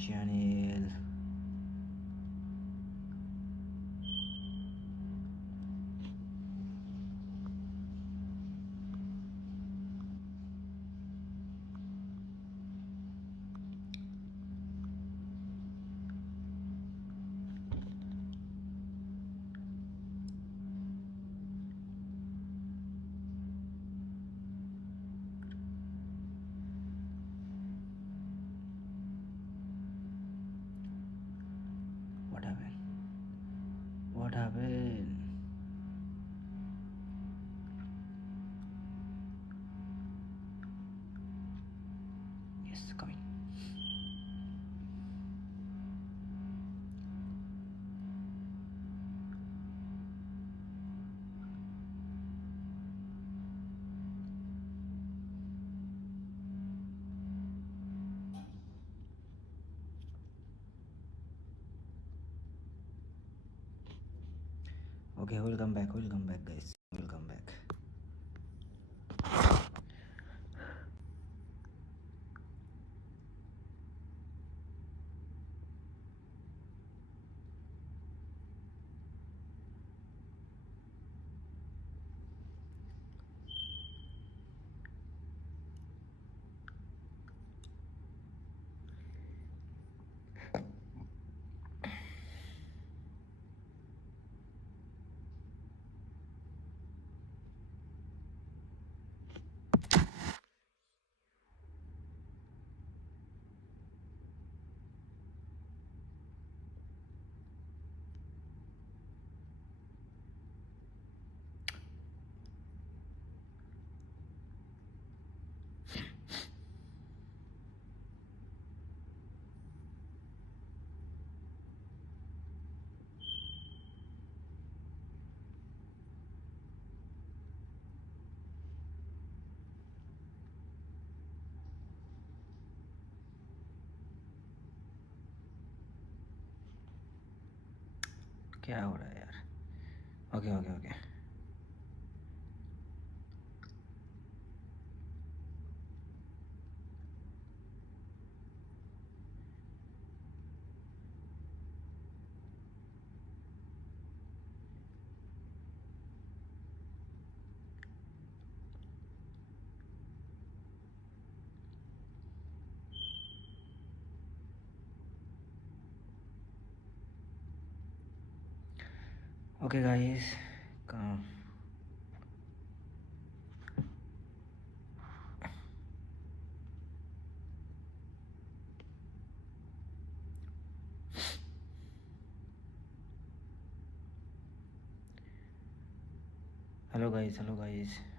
channel. What happened? What happened? Yes, coming. Okay, welcome back guys, welcome back. क्या हो रहा है यार? Okay okay okay okay guys,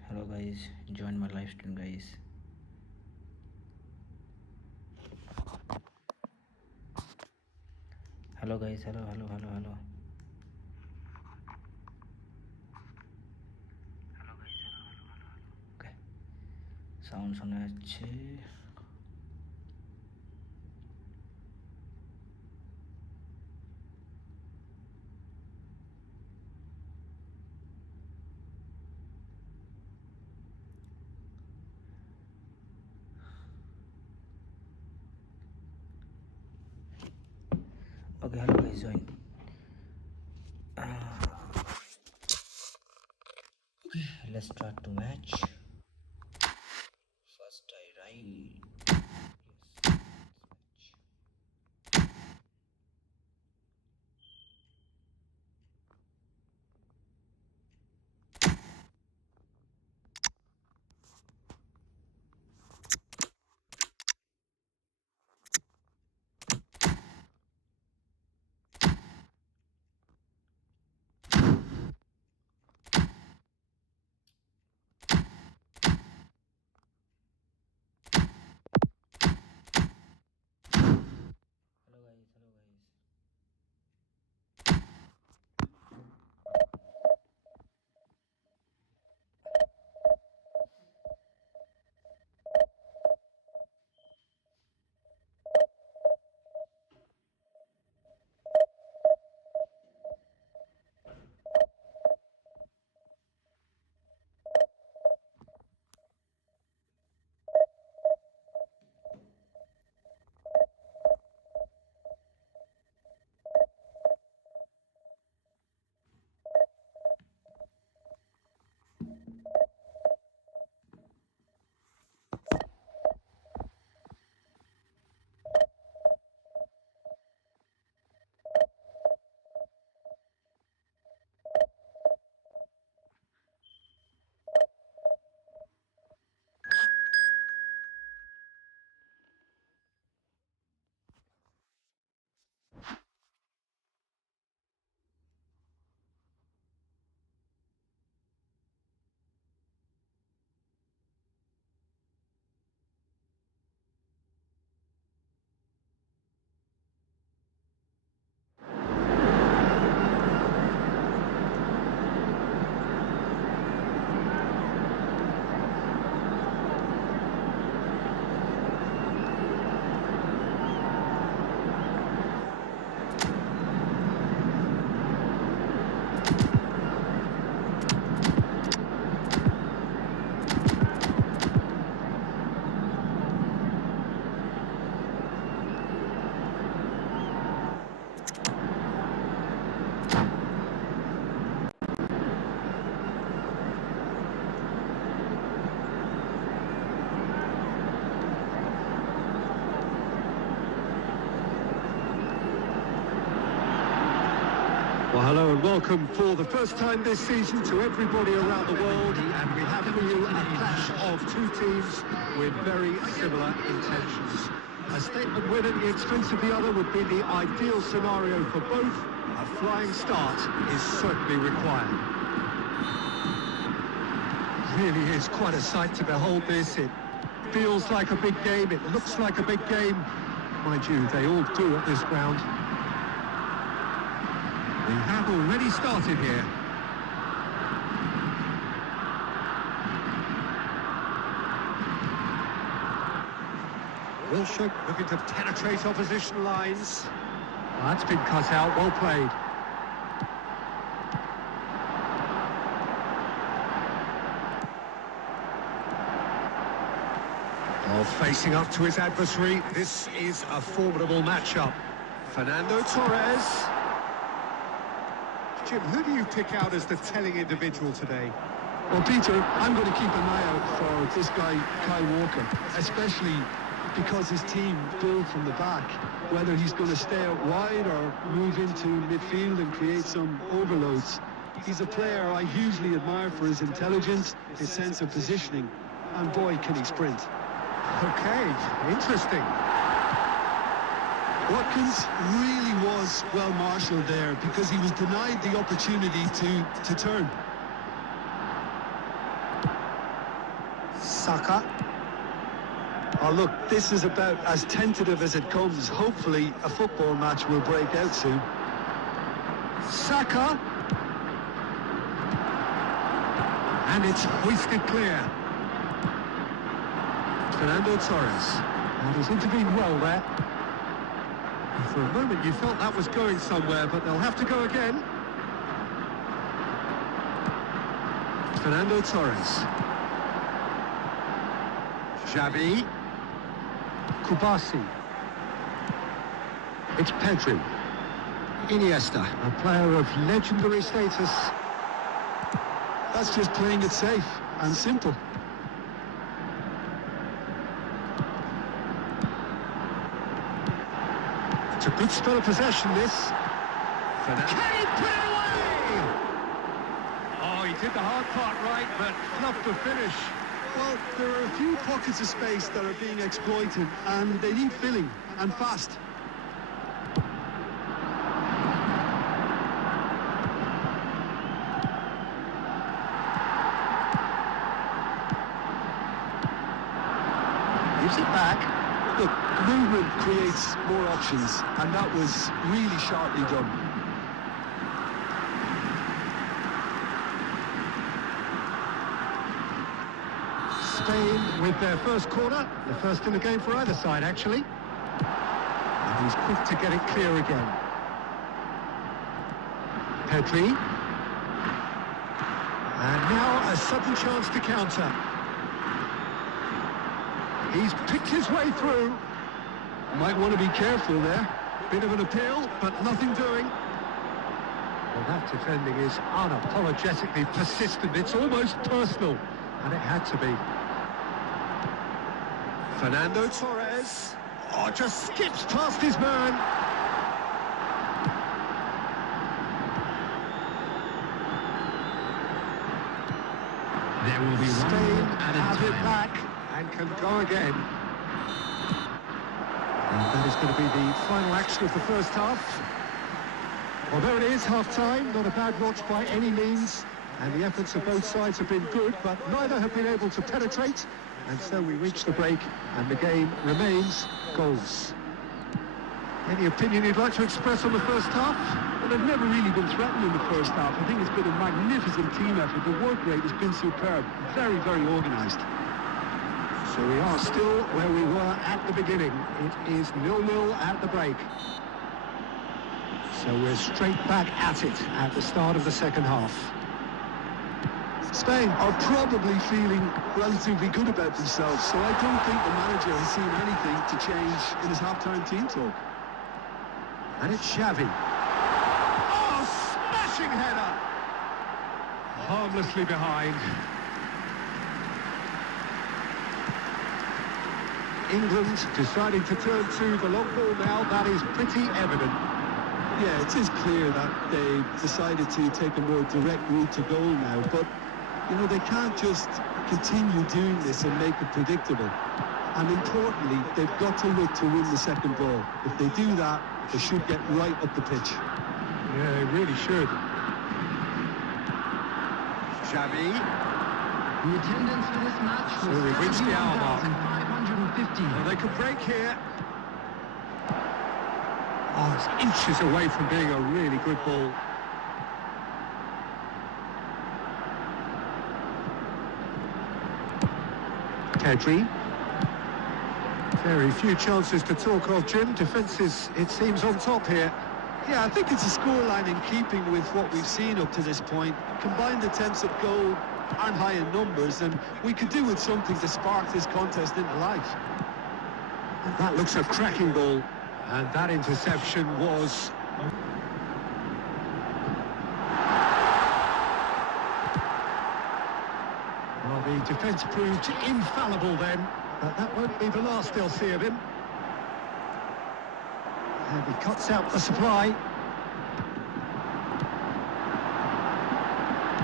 hello guys, join my live stream guys. Hello guys, hello. Okay, sound শোনা যাচ্ছে? Okay, hello guys, join. Okay, let's start to match. First I ride. Yes, let's match. Well, hello and welcome for the first time this season to everybody around the world, and we have for you a clash of two teams with very similar intentions. A statement win at the expense of the other would be the ideal scenario for both. A flying start is certainly required. Really is quite a sight to behold this. It feels like a big game, it looks like a big game. Mind you, they all do at this ground. We have already started here. Wilshere looking to penetrate opposition lines. Well, that's been cut out, well played. Oh, facing up to his adversary, this is a formidable matchup. Fernando Torres. Jim, who do you pick out as the telling individual today? Well, Peter, I'm going to keep an eye out for this guy, Kyle Walker, especially because his team build from the back. Whether he's going to stay out wide or move into midfield and create some overloads. He's a player I hugely admire for his intelligence, his sense of positioning, and boy, can he sprint. Okay, interesting. Watkins really was well marshalled there because he was denied the opportunity to turn. Saka. Oh, look, this is about as tentative as it comes. Hopefully, a football match will break out soon. Saka. And it's hoisted clear. Fernando Torres. And he's intervened well there. For a moment you felt that was going somewhere, but they'll have to go again. Fernando Torres. Xavi. Kubasi. It's Pedri. Iniesta, a player of legendary status. That's just playing it safe and simple. It's a good spell of possession, this. Can he put it away? Oh, he did the hard part right, but fluffed the finish. Well, there are a few pockets of space that are being exploited, and they need filling, and fast. Gives it back. Look, movement creates more options, and that was really sharply done. Spain with their first corner, the first in the game for either side, actually. And he's quick to get it clear again. Pedri. And now a sudden chance to counter. He's picked his way through. Might want to be careful there. Bit of an appeal, but nothing doing. Well, that defending is unapologetically persistent. It's almost personal, and it had to be. Fernando Torres. Oh, just skips past his man. There will be Spain one added have it time. back and can go again. And that is going to be the final action of the first half. Well, there it is, half-time. Not a bad watch by any means. And the efforts of both sides have been good, but neither have been able to penetrate. And so we reach the break, and the game remains goals. Any opinion you'd like to express on the first half? Well, they've never really been threatened in the first half. I think it's been a magnificent team effort. The work rate has been superb. Very, very organised. So we are still where we were at the beginning. It is 0-0 at the break. So we're straight back at it at the start of the second half. Spain are probably feeling relatively good about themselves, so I don't think the manager has seen anything to change in his half-time team talk. And it's Xavi. Oh, smashing header! Harmlessly behind. England deciding to turn to the long ball now. That is pretty evident. Yeah, it is clear that they decided to take a more direct route to goal now, but, you know, they can't just continue doing this and make it predictable. And importantly, they've got to look to win the second ball. If they do that, they should get right up the pitch. Yeah, they really should. Xavi. The attendance for this match was So we've reached the hour mark. 71,550. Well, they could break here. Oh, it's inches away from being a really good ball. Pedri. Very few chances to talk of, Jim. Defence is, it seems, on top here. Yeah, I think it's a scoreline in keeping with what we've seen up to this point. Combined attempts at goal aren't high in numbers, and we could do with something to spark this contest into life. That looks a cracking ball, and that interception was... Well, the defence proved infallible then, but that won't be the last they'll see of him. And he cuts out the supply.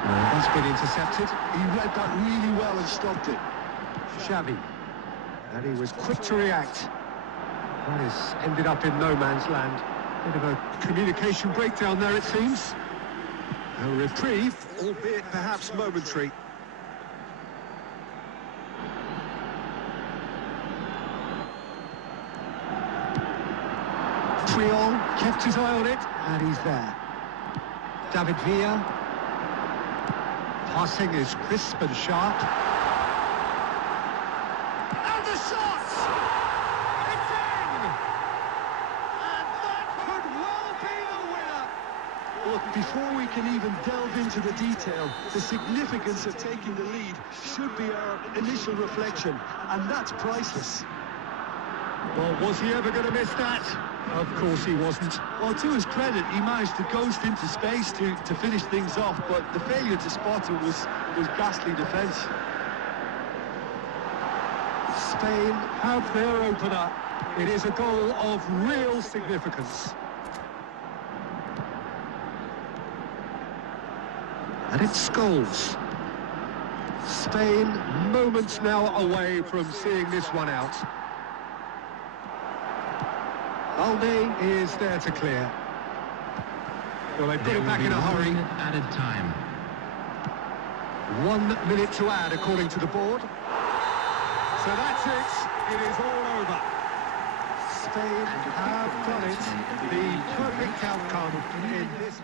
That's been intercepted. He read that really well and stopped it. Xavi. And he was quick to react. That has ended up in no man's land. Bit of a communication breakdown there, it seems. A reprieve, albeit perhaps momentary. Triol kept his eye on it, and he's there. David Villa. Passing is crisp and sharp. And the shot! It's in! And that could well be the winner! Look, before we can even delve into the detail, the significance of taking the lead should be our initial reflection, and that's priceless. Well, was he ever going to miss that? Of course he wasn't. Well, to his credit, he managed to ghost into space to finish things off, but the failure to spot it was ghastly defence. Spain have their opener. It is a goal of real significance. And it's Scholes. Spain moments now away from seeing this one out. Alde is there to clear. Well, they put it back in a hurry. Added time. 1 minute to add, according to the board. So that's it. It is all over. Spain have done it. The perfect outcome in this.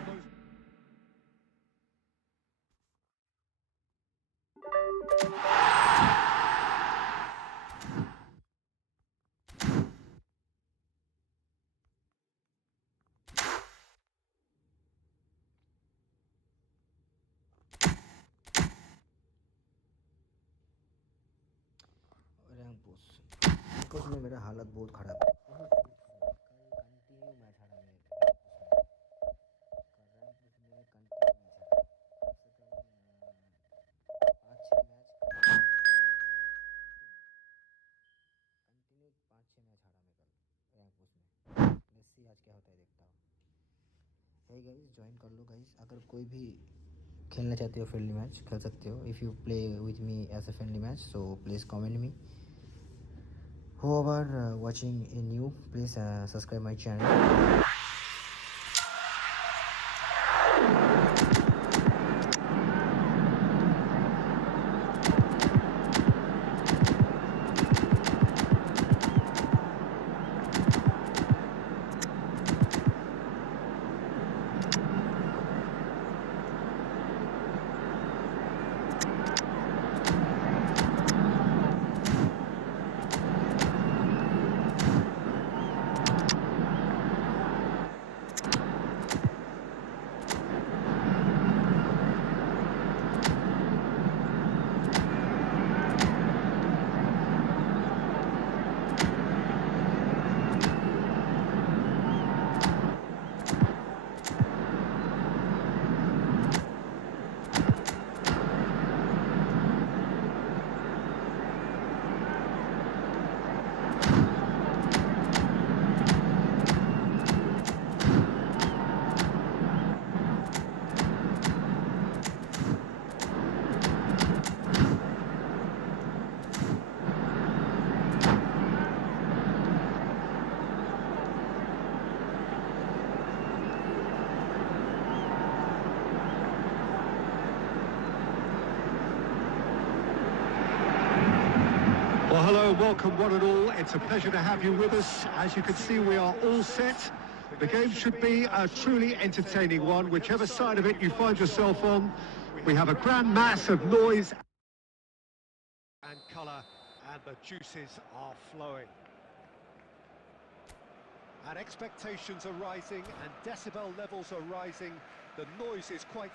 कुछ में मेरा हालत बहुत ख़राब है। कल continue match हारा मैं लेट्स सी आज क्या होता है, देखता हूँ। हे गाइस, ज्वाइन कर लो गाइस। अगर कोई भी खेलना चाहते हो फ्रेंडली मैच, खेल सकते हो। If you play with me as a friendly match, so please comment me. Whoever watching a new, please subscribe my channel. Well, hello, welcome one and all. It's a pleasure to have you with us. As you can see, we are all set. The game should be a truly entertaining one, whichever side of it you find yourself on. We have a grand mass of noise and colour, and the juices are flowing. And expectations are rising, and decibel levels are rising. The noise is quite...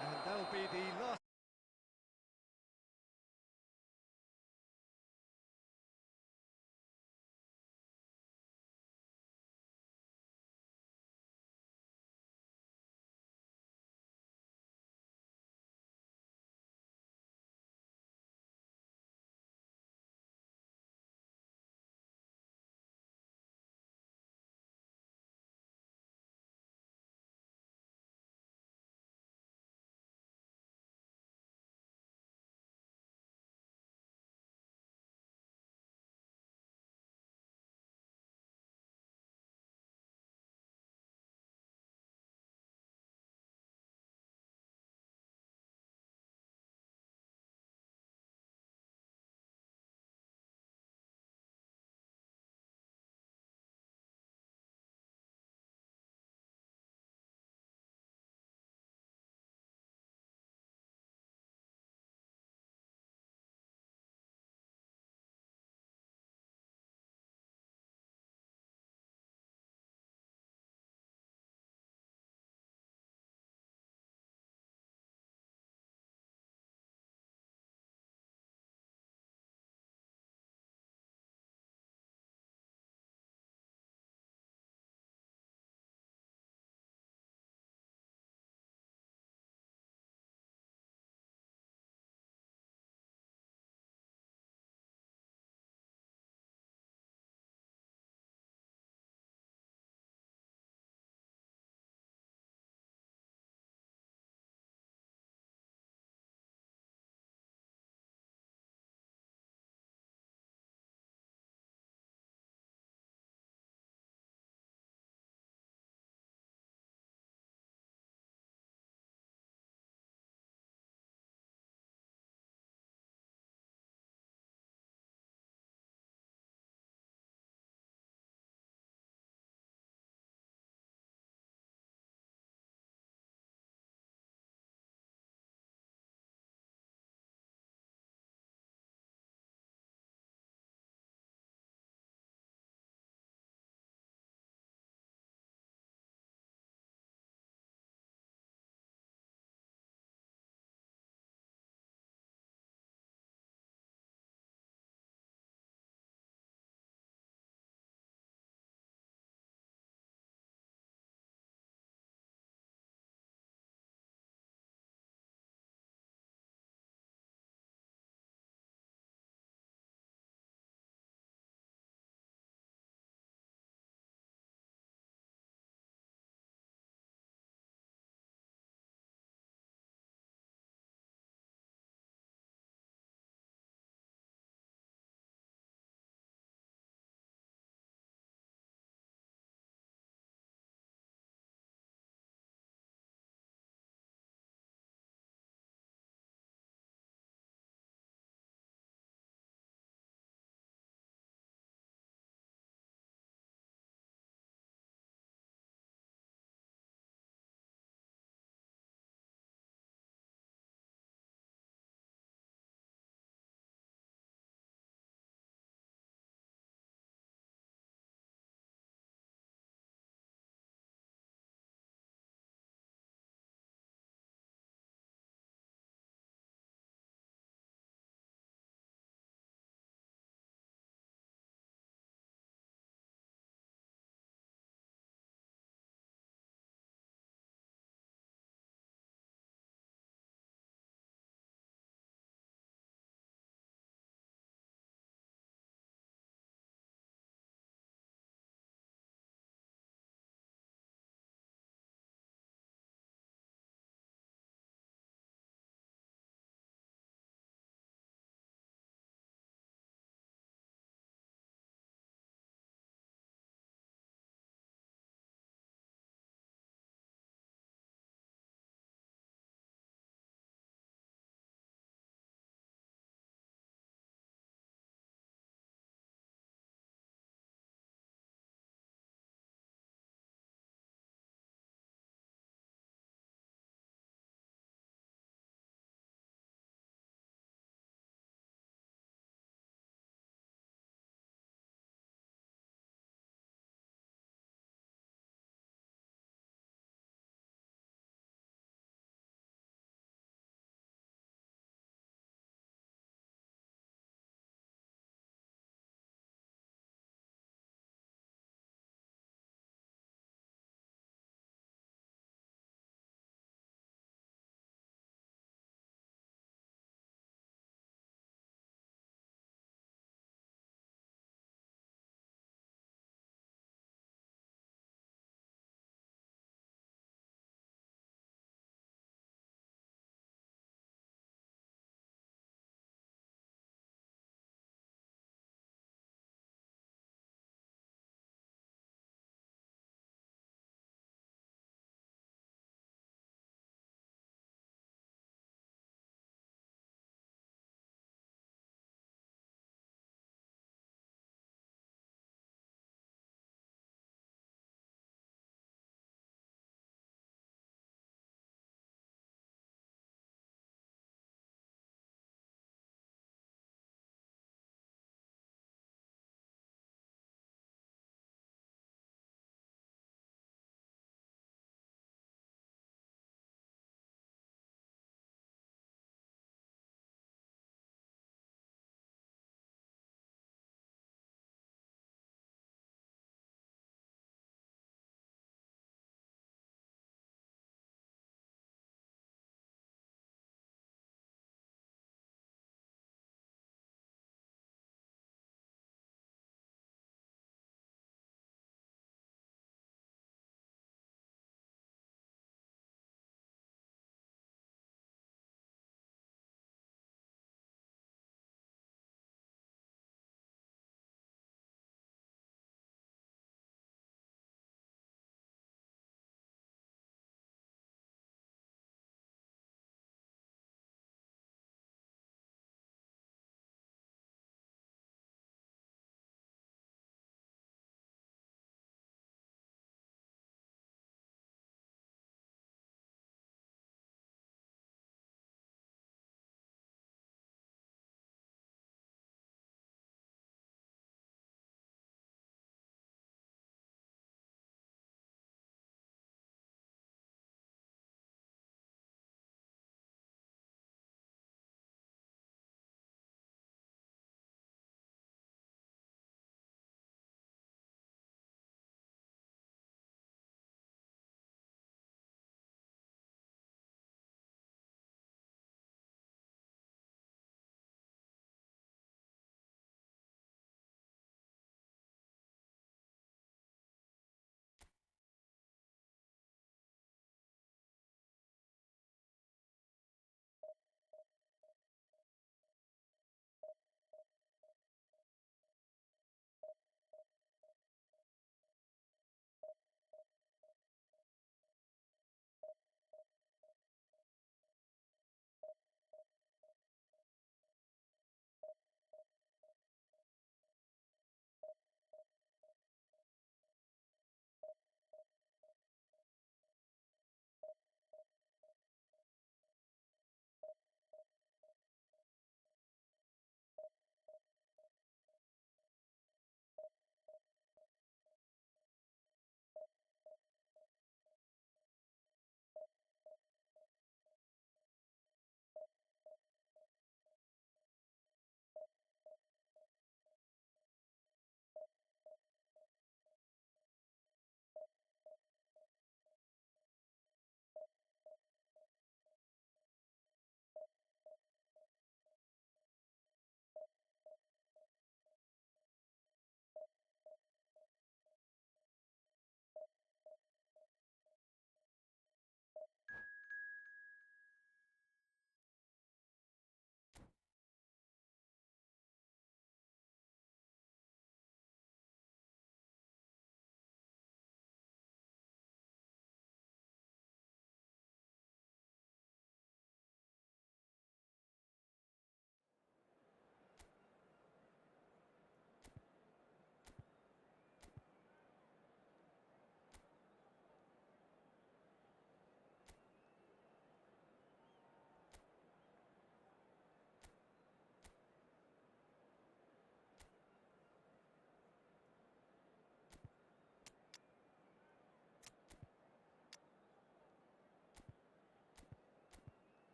And that'll be the last...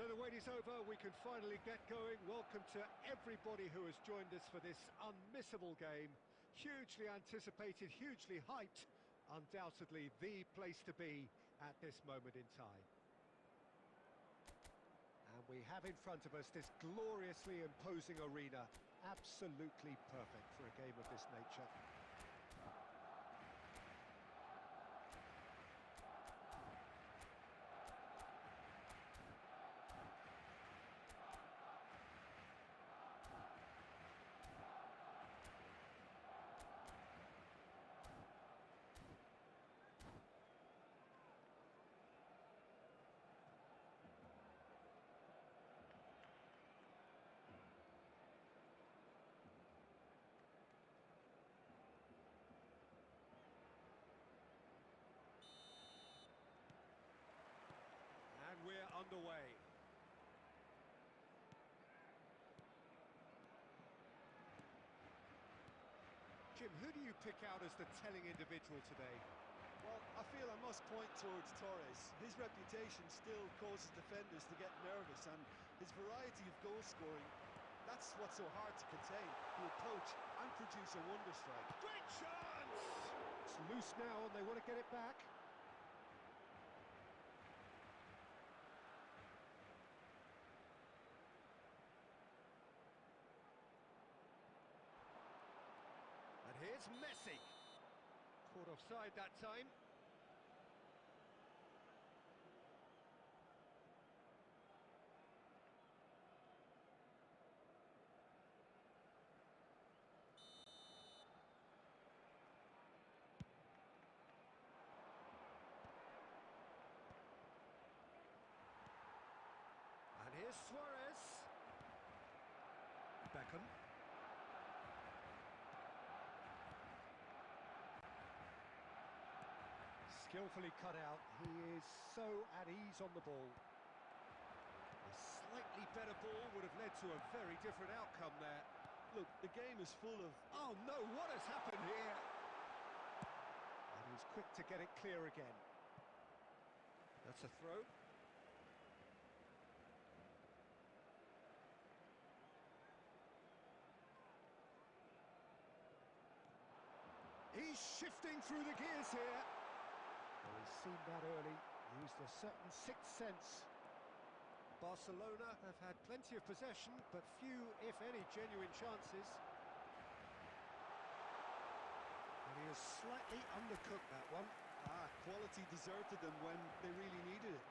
So the wait is over, we can finally get going. Welcome to everybody who has joined us for this unmissable game. Hugely anticipated, hugely hyped. Undoubtedly the place to be at this moment in time. And we have in front of us this gloriously imposing arena. Absolutely perfect for a game of this nature. And we're underway. Jim, who do you pick out as the telling individual today? Well, I feel I must point towards Torres. His reputation still causes defenders to get nervous, and his variety of goal scoring, that's what's so hard to contain. He'll poach and produce a wonder strike. Great chance! It's loose now and they want to get it back. And here's Messi. Caught offside that time. And here's Suarez. Beckham. Skillfully cut out. He is so at ease on the ball. A slightly better ball would have led to a very different outcome there. Look, the game is full of... Oh no, what has happened here? And he's quick to get it clear again. That's a throw. He's shifting through the gears here. Well, he's seen that early, used a certain sixth sense. Barcelona have had plenty of possession, but few, if any, genuine chances. And he has slightly undercooked that one. Quality deserted them when they really needed it.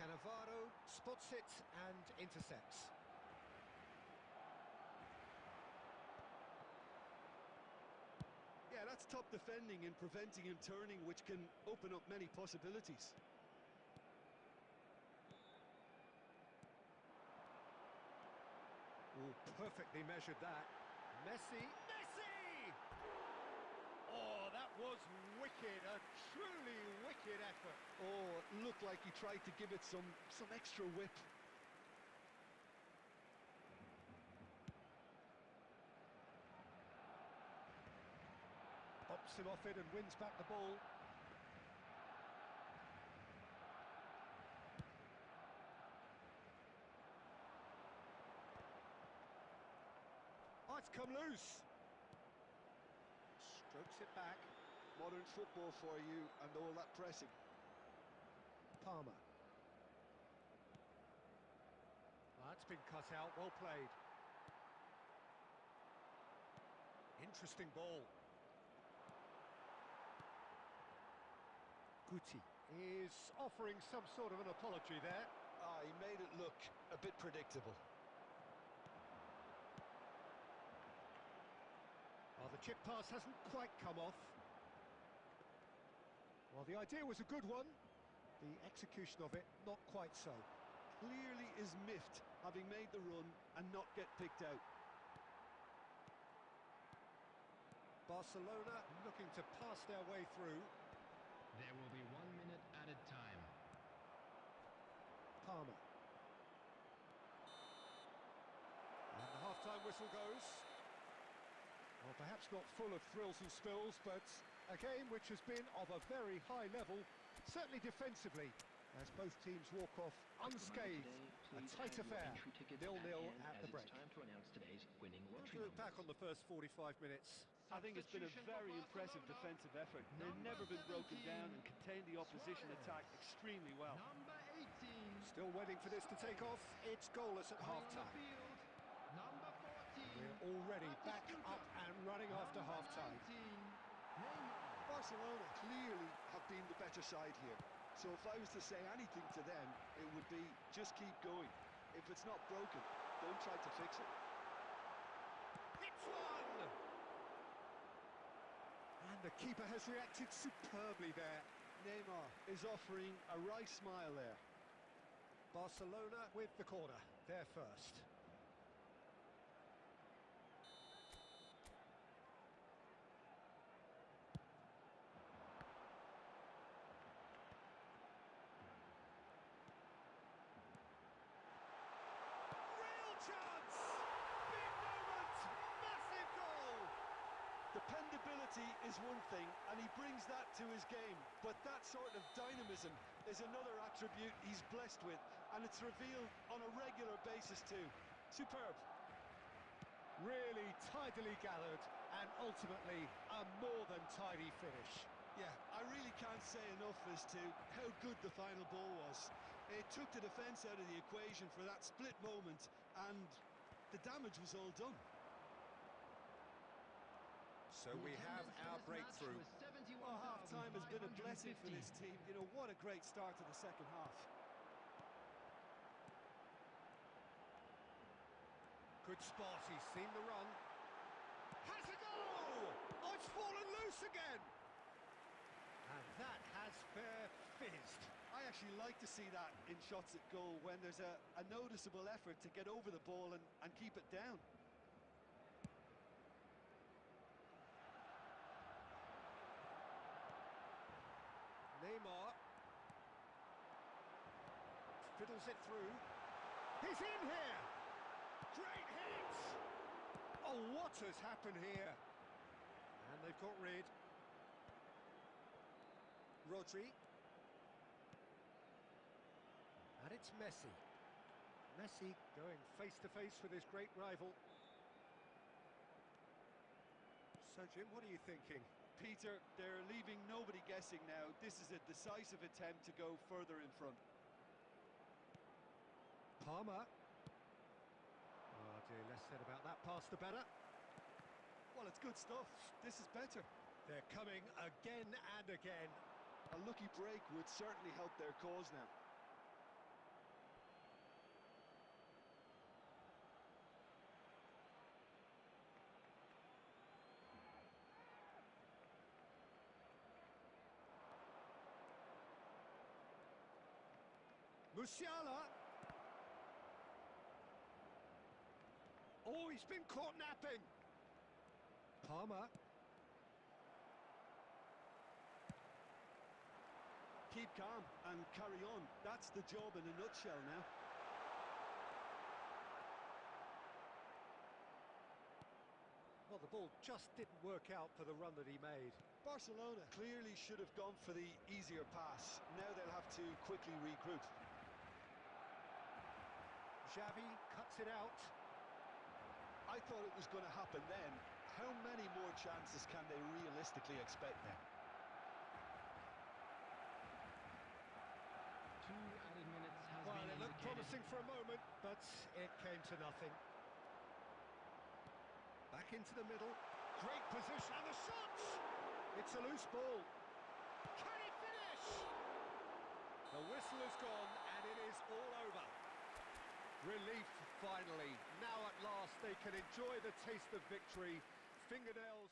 Cannavaro spots it and intercepts. Yeah, that's top defending and preventing him turning, which can open up many possibilities. Oh, perfectly measured that. Messi! Oh, that was wicked, a truly wicked effort. Oh, it looked like he tried to give it some extra whip. Pops him off it and wins back the ball. Oh, it's come loose. Strokes it back. Modern football for you and all that pressing. Palmer. Oh, that's been cut out, well played. Interesting ball. Guti is offering some sort of an apology there. He made it look a bit predictable. Oh, the chip pass hasn't quite come off. Well, the idea was a good one. The execution of it, not quite so. Clearly is miffed, having made the run and not get picked out. Barcelona looking to pass their way through. There will be 1 minute added time. Palmer. And the half-time whistle goes. Well, perhaps not full of thrills and spills, but a game which has been of a very high level, certainly defensively. as both teams walk off unscathed. A tight affair, 0-0 at the break. Time to announce today's winning How do lottery you look back numbers. on the first 45 minutes? I think it's been a very impressive defensive effort. They've never been broken down and contained the opposition attack extremely well. Number 18. Still waiting for this to take off. It's goalless at half-time. Number 14. We're already back up and running after half-time. Barcelona clearly have been the better side here. So if I was to say anything to them, it would be just keep going. If it's not broken, don't try to fix it. Hits one! And the keeper has reacted superbly there. Neymar is offering a wry smile there. Barcelona with the corner, they're first. Real chance! Big moment! Massive goal! Dependability is one thing, and he brings that to his game. But that sort of dynamism is another attribute he's blessed with, and it's revealed on a regular basis too. Superb. Really tidily gathered, and ultimately a more than tidy finish. Yeah, I really can't say enough as to how good the final ball was. It took the defence out of the equation for that split moment, and the damage was all done. So we have our breakthrough. Well, half-time has been a blessing for this team. You know, what a great start to the second half. Good spot, he's seen the run. Has a goal! Oh, it's fallen loose again! And that has fair fizzed. I actually like to see that in shots at goal when there's a noticeable effort to get over the ball and keep it down. Neymar fiddles it through. He's in here! Great hit! Oh, what has happened here? And they've got rid. Rodri. And it's Messi. Messi going face to face with his great rival. So, Jim, what are you thinking? Peter, they're leaving nobody guessing now. This is a decisive attempt to go further in front. Palmer. Oh dear, less said about that pass the better. Well, it's good stuff. This is better. They're coming again and again. A lucky break would certainly help their cause now. Musiala. Oh, he's been caught napping. Palmer. Keep calm and carry on. That's the job in a nutshell now. Well, the ball just didn't work out for the run that he made. Barcelona clearly should have gone for the easier pass. Now they'll have to quickly regroup. Xavi cuts it out. I thought it was going to happen then. How many more chances can they realistically expect now? 2 added minutes has Well, been it looked indicated. promising for a moment, but it came to nothing. Back into the middle. Great position, and the shot! It's a loose ball. Can he finish? The whistle is gone, and it is all over. Relief, finally. Now at last they can enjoy the taste of victory. Fingernails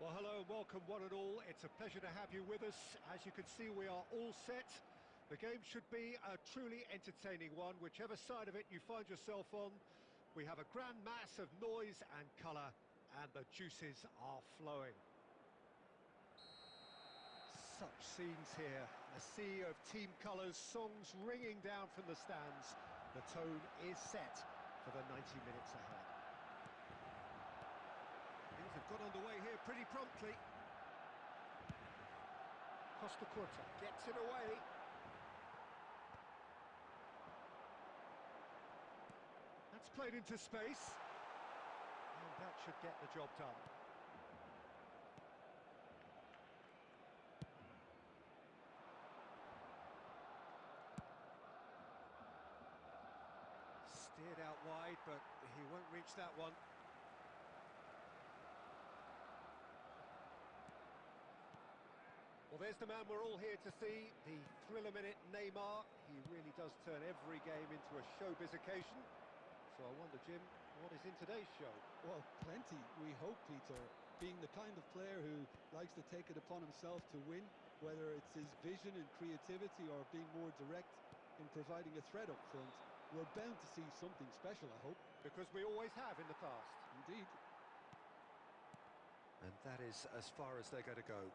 Well, hello and welcome one and all. It's a pleasure to have you with us. As you can see, we are all set. The game should be a truly entertaining one, whichever side of it you find yourself on. We have a grand mass of noise and colour, and the juices are flowing. Such scenes here, a sea of team colours, songs ringing down from the stands. The tone is set for the 90 minutes ahead. Things have got underway here pretty promptly. Costa Curta gets it away. That's played into space. And that should get the job done. Steered out wide, but he won't reach that one. Well, there's the man we're all here to see, the thriller-minute Neymar. He really does turn every game into a showbiz occasion. So I wonder, Jim, what is in today's show? Well, plenty, we hope, Peter. Being the kind of player who likes to take it upon himself to win, whether it's his vision and creativity or being more direct in providing a threat up front, we're bound to see something special, I hope. Because we always have in the past. Indeed. And that is as far as they're going to go.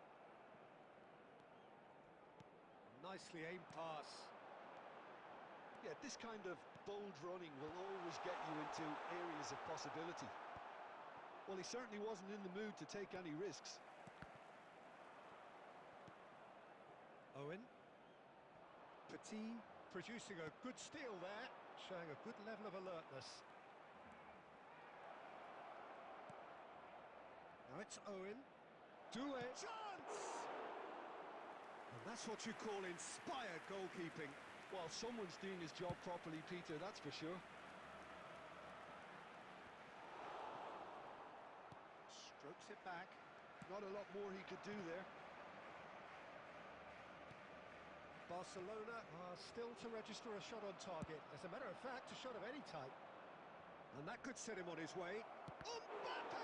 Nicely aimed pass. Yeah, this kind of bold running will always get you into areas of possibility. Well, he certainly wasn't in the mood to take any risks. Owen. Petit producing a good steal there, showing a good level of alertness. Now it's Owen. Do it. Chance! And that's what you call inspired goalkeeping. Well, someone's doing his job properly, Peter, that's for sure. Strokes it back. Not a lot more he could do there. Barcelona are still to register a shot on target. As a matter of fact, a shot of any type. And that could set him on his way. Mbappe!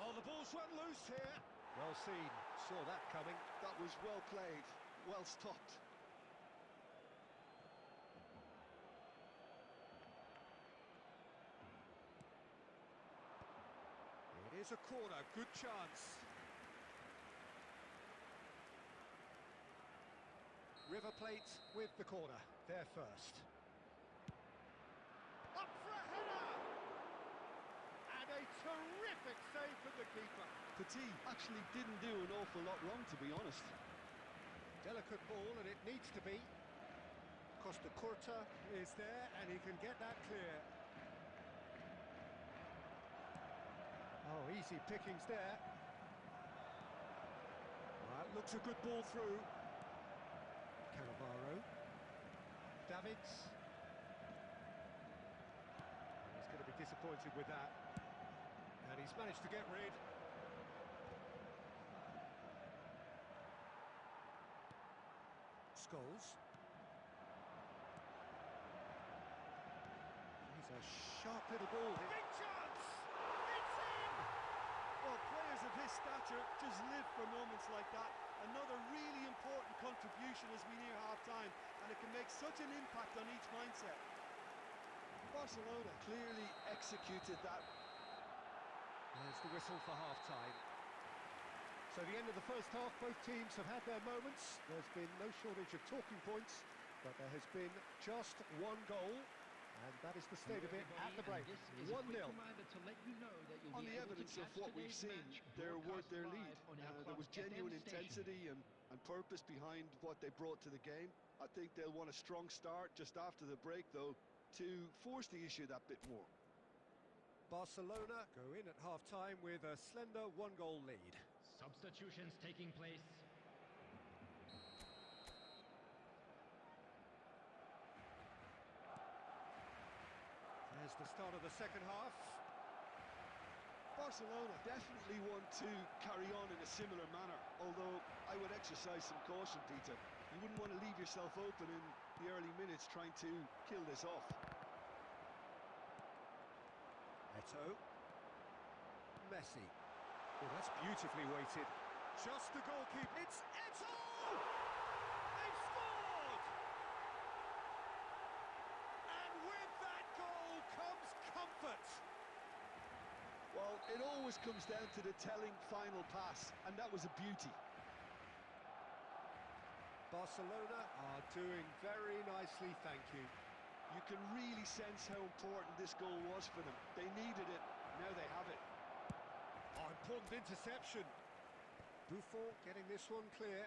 Oh, the ball's run loose here. Well seen. Saw that coming. That was well played, well stopped. It is a corner, good chance. River Plate with the corner, there first. Up for a header! And a terrific save from the keeper. Petit actually didn't do an awful lot wrong, to be honest. Delicate ball, and it needs to be. Costa Curta is there, and he can get that clear. Oh, easy pickings there. That looks a good ball through. Cannavaro. Davids. He's going to be disappointed with that. And he's managed to get rid. Scholes. He's a sharp little ball here. Big chance! It's in! Well, players of his stature just live for moments like that. Another really important contribution as we near half-time, and it can make such an impact on each mindset. Barcelona clearly executed that. There's the whistle for half-time. So the end of the first half, both teams have had their moments. There's been no shortage of talking points, but there has been just one goal, and that is the state of it at the break. 1-0. On the evidence of what we've seen, they're worth their lead. There was genuine intensity and purpose behind what they brought to the game. I think they'll want a strong start just after the break, though, to force the issue that bit more. Barcelona go in at half-time with a slender one-goal lead. Substitutions taking place. There's the start of the second half. Barcelona definitely want to carry on in a similar manner, although I would exercise some caution, Peter. You wouldn't want to leave yourself open in the early minutes trying to kill this off. Eto. Messi. Well, that's beautifully weighted. Just the goalkeeper. It's Eto! They've scored! And with that goal comes comfort. Well, it always comes down to the telling final pass, and that was a beauty. Barcelona are doing very nicely, thank you. You can really sense how important this goal was for them. They needed it, now they have it. Oh, important interception. Buffon getting this one clear.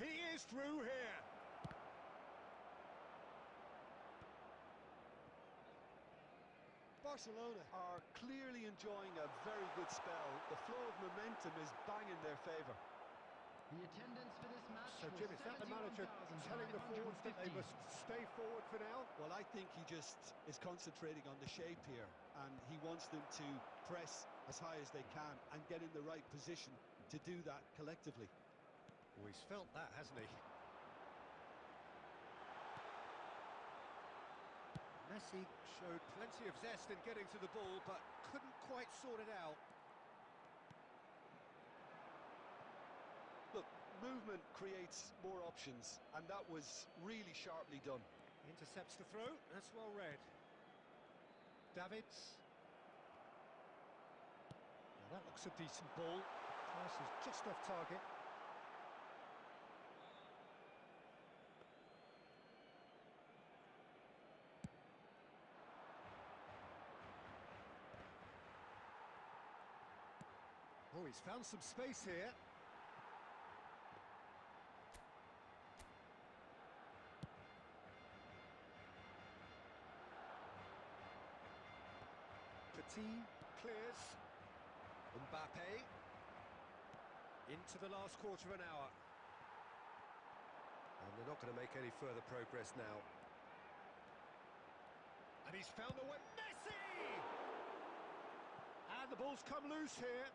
He is through here. Barcelona are clearly enjoying a very good spell. The flow of momentum is banging their favour. The attendance for this match So, Jim, is that the manager telling the forwards that they must stay forward for now? Well, I think he just is concentrating on the shape here, and he wants them to press as high as they can and get in the right position to do that collectively. Well, he's felt that, hasn't he? Messi showed plenty of zest in getting to the ball, but couldn't quite sort it out. Look, movement creates more options, and that was really sharply done. Intercepts the throw, that's well read. Davids. Well, that looks a decent ball. Pass is just off target. Oh, he's found some space here. Petit clears. Mbappe. Into the last quarter of an hour. And they're not going to make any further progress now. And he's found the way. Messi! And the ball's come loose here.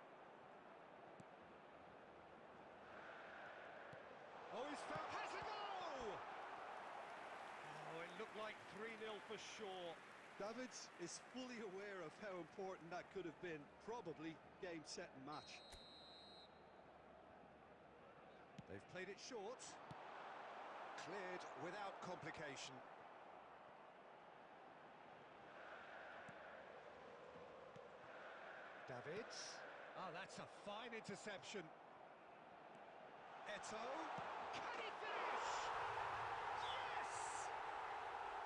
Oh, he's found. Has a goal! Oh, it looked like 3-0 for sure. Davids is fully aware of how important that could have been. Probably game, set and match. They've played it short. Cleared without complication. Davids. Oh, that's a fine interception. Eto. Can he finish? Yes!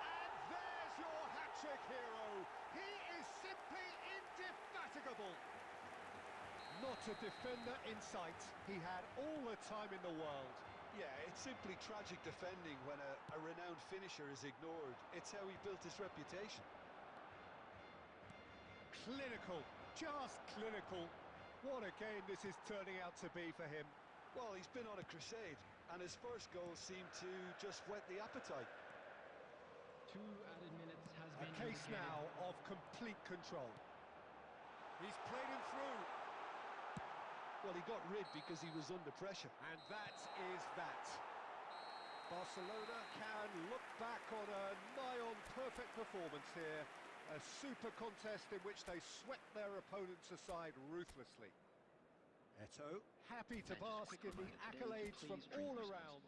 And there's your hat-trick hero. He is simply indefatigable. Not a defender in sight. He had all the time in the world. Yeah, it's simply tragic defending when a renowned finisher is ignored. It's how he built his reputation. Clinical, just clinical. What a game this is turning out to be for him. Well, he's been on a crusade, and his first goal seemed to just whet the appetite. 2 added minutes has A been case indicated. now of complete control. He's played him through. Well, he got rid because he was under pressure. And that is that. Barcelona can look back on a nigh-on perfect performance here. A super contest in which they swept their opponents aside ruthlessly. Eto, happy to bask in the accolades from all around.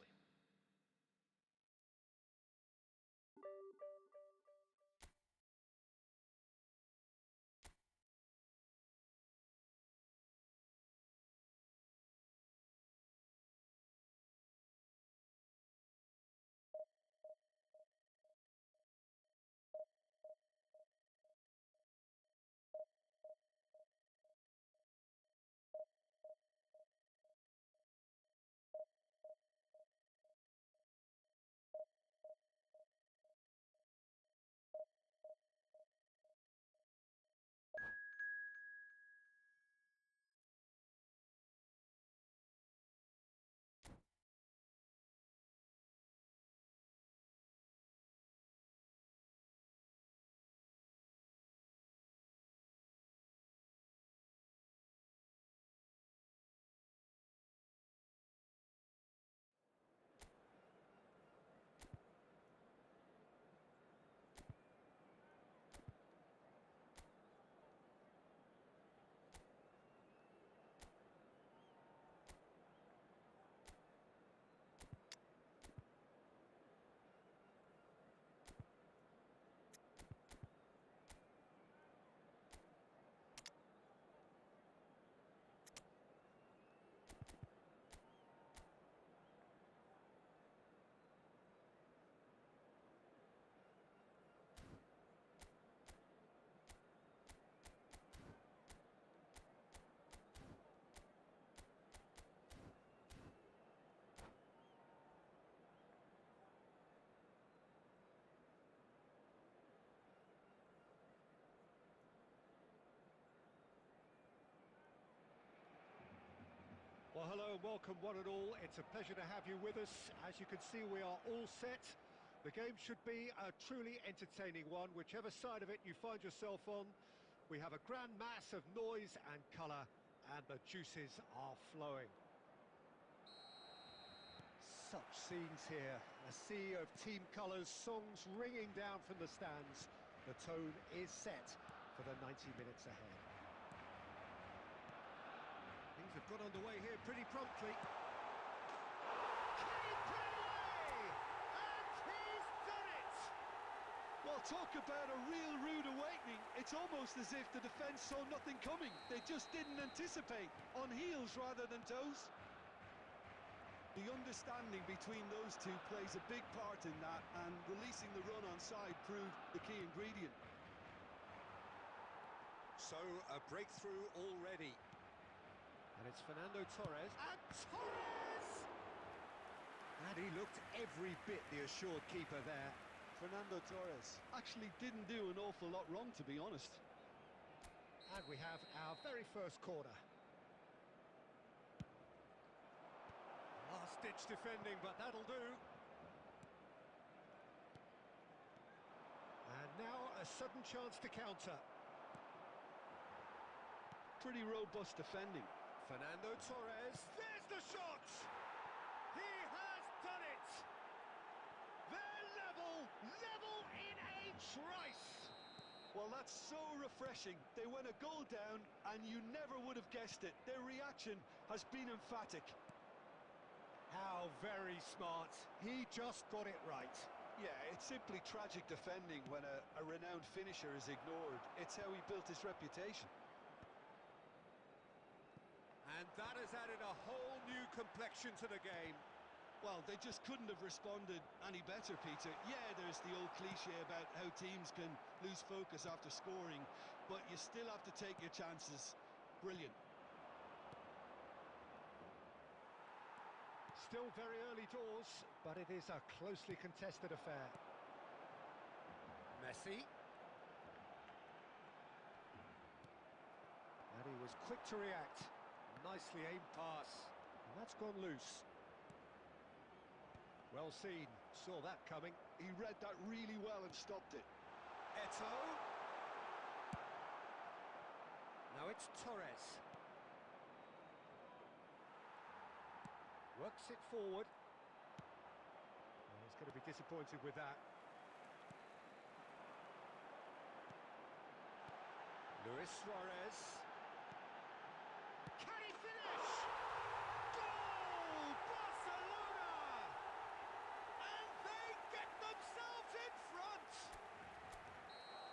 Well, hello and welcome one and all. It's a pleasure to have you with us. As you can see, we are all set. The game should be a truly entertaining one, whichever side of it you find yourself on. We have a grand mass of noise and colour, and the juices are flowing. Such scenes here, a sea of team colours, songs ringing down from the stands. The tone is set for the 90 minutes ahead. Things have got underway here pretty promptly. Can he put it away? And he's done it! Well, talk about a real rude awakening. It's almost as if the defence saw nothing coming. They just didn't anticipate. On heels rather than toes. The understanding between those two plays a big part in that, and releasing the run on side proved the key ingredient. So, a breakthrough already. And it's Fernando Torres. And Torres! And he looked every bit the assured keeper there. Fernando Torres actually didn't do an awful lot wrong, to be honest. And we have our very first corner. Last-ditch defending, but that'll do. And now a sudden chance to counter. Pretty robust defending. Fernando Torres, there's the shot! He has done it! They're level in a trice! Well, that's so refreshing. They went a goal down, and you never would have guessed it. Their reaction has been emphatic. How very smart. He just got it right. Yeah, it's simply tragic defending when a renowned finisher is ignored. It's how he built his reputation. And that has added a whole new complexion to the game. Well, they just couldn't have responded any better, Peter. Yeah, there's the old cliche about how teams can lose focus after scoring, but you still have to take your chances. Brilliant. Still very early doors, but it is a closely contested affair. Messi. And he was quick to react. Nicely aimed pass. And that's gone loose. Well seen. Saw that coming. He read that really well and stopped it. Eto. Now it's Torres. Works it forward. Oh, he's going to be disappointed with that. Luis Suarez. Can he finish? Goal! Barcelona! And they get themselves in front!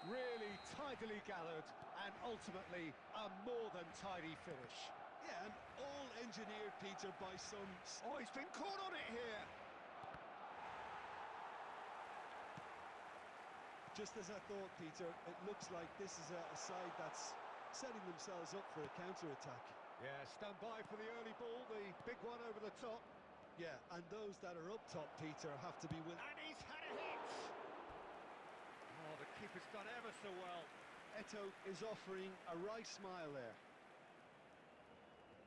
Really tidily gathered, and ultimately a more than tidy finish. Yeah, and all engineered, Peter, by some... Oh, he's been caught on it here! Just as I thought, Peter, it looks like this is a side that's setting themselves up for a counter-attack. Yeah, stand by for the early ball, the big one over the top. Yeah, and those that are up top, Peter, have to be willing... And he's had a hit! Oh, the keeper's done ever so well. Eto is offering a wry smile there.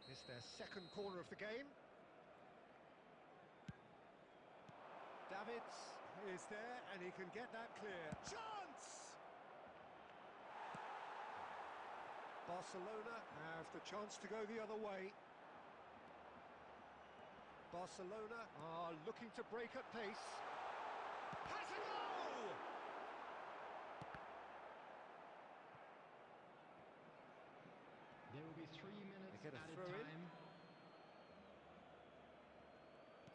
It's their second corner of the game. Davids is there, and he can get that clear. Chance! Barcelona have the chance to go the other way. Barcelona are looking to break at pace. Has a goal! There will be 3 minutes They get a added throw in. time.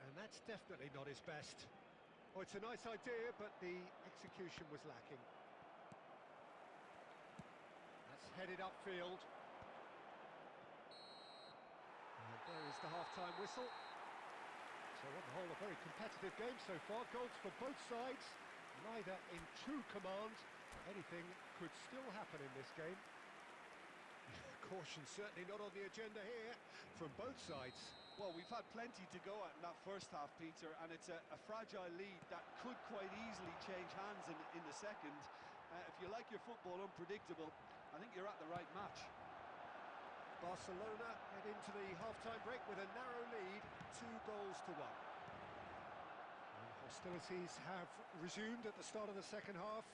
And that's definitely not his best. Oh, it's a nice idea, but the execution was lacking. That's headed upfield. And there is the half-time whistle. So on the whole, a very competitive game so far. Goals for both sides, neither in true command. Anything could still happen in this game. Caution certainly not on the agenda here from both sides. Well, we've had plenty to go at in that first half, Peter, and it's a fragile lead that could quite easily change hands in the second. If you like your football unpredictable, I think you're at the right match. Barcelona head into the half-time break with a narrow lead, 2-1. And hostilities have resumed at the start of the second half.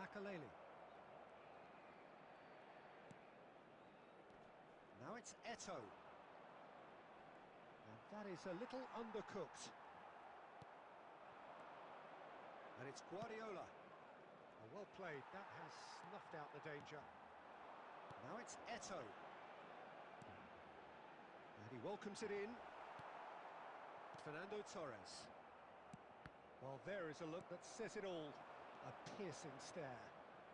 Makaleli. Now it's Eto. And that is a little undercooked. And it's Guardiola. Oh, well played, that has snuffed out the danger. Now it's Eto. And he welcomes it in. Fernando Torres. Well, there is a look that says it all. A piercing stare.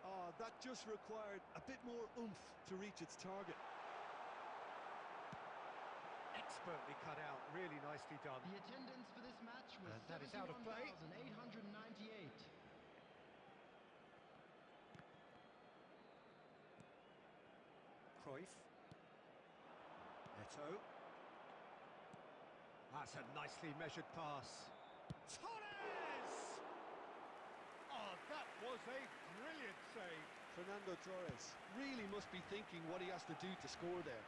Oh, that just required a bit more oomph to reach its target. Expertly cut out, really nicely done. The attendance for this match was And that is out of play. 71,898. Cruyff. Eto. That's a nicely measured pass. Torres! Oh, that was a brilliant save. Fernando Torres really must be thinking what he has to do to score there.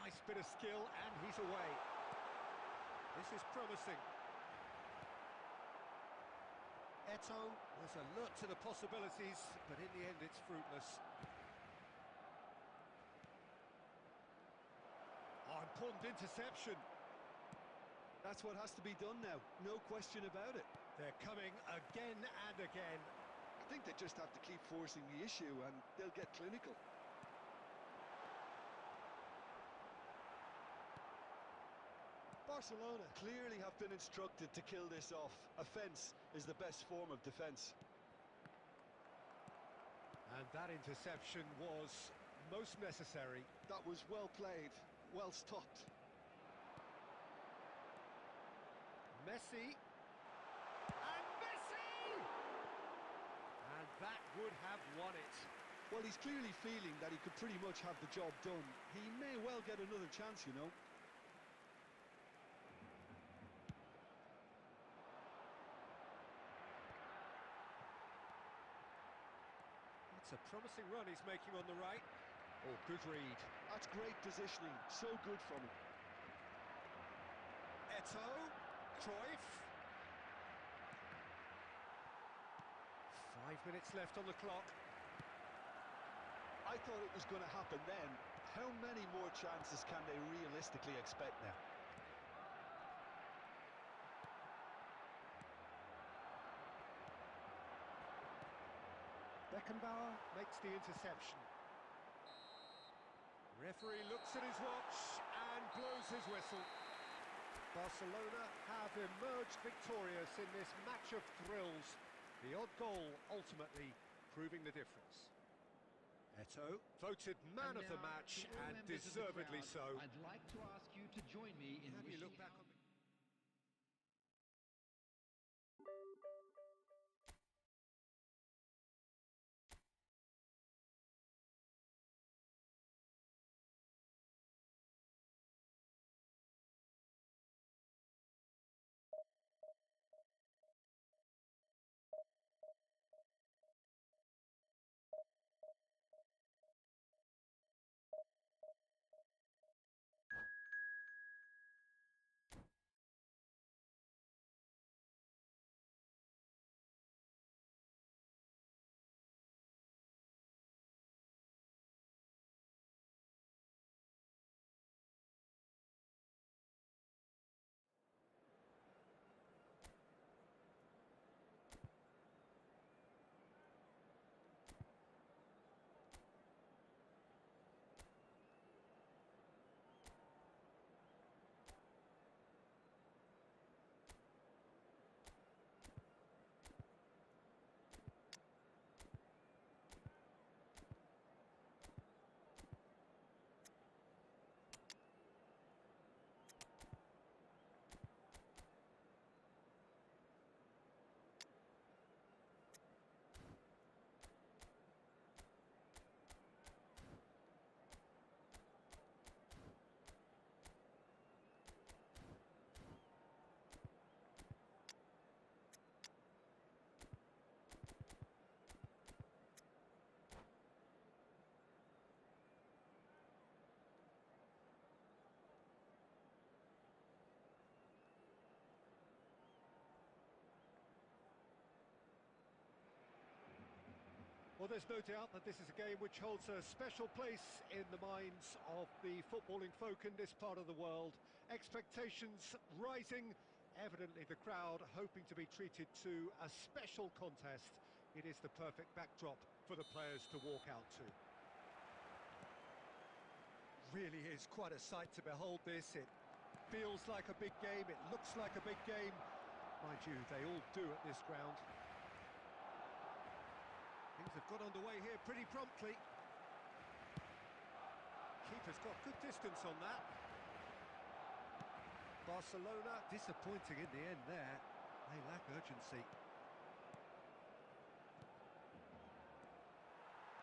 Nice bit of skill, and he's away. This is promising. Eto was alert to the possibilities, but in the end it's fruitless. Oh, important interception. That's what has to be done now, no question about it. They're coming again and again. I think they just have to keep forcing the issue and they'll get clinical. Barcelona clearly have been instructed to kill this off. Offence is the best form of defence. And that interception was most necessary. That was well played, well stopped. Messi. And Messi! And that would have won it. Well, he's clearly feeling that he could pretty much have the job done. He may well get another chance, you know. It's a promising run he's making on the right. Oh, good read. That's great positioning, so good from him. Eto, Cruyff. 5 minutes left on the clock. I thought it was going to happen then. How many more chances can they realistically expect now? Beckenbauer makes the interception. Referee looks at his watch and blows his whistle. Barcelona have emerged victorious in this match of thrills. The odd goal ultimately proving the difference. Eto, voted man of the match, and deservedly so. I'd like to ask you to join me in Have you wishing look back on the... Well, there's no doubt that this is a game which holds a special place in the minds of the footballing folk in this part of the world. Expectations rising, evidently the crowd hoping to be treated to a special contest. It is the perfect backdrop for the players to walk out to. Really is quite a sight to behold this. It feels like a big game, it looks like a big game. Mind you, they all do at this ground. Things have got underway here pretty promptly. Keeper's got good distance on that. Barcelona disappointing in the end there. They lack urgency.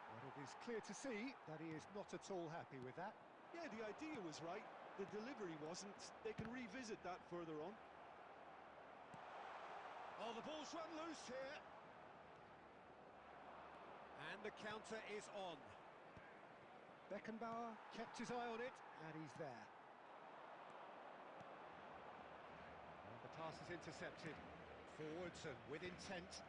But it is clear to see that he is not at all happy with that. Yeah, the idea was right. The delivery wasn't. They can revisit that further on. Oh, the ball's run loose here. And the counter is on. Beckenbauer kept his eye on it, and he's there. And the pass is intercepted. Forwards and with intent.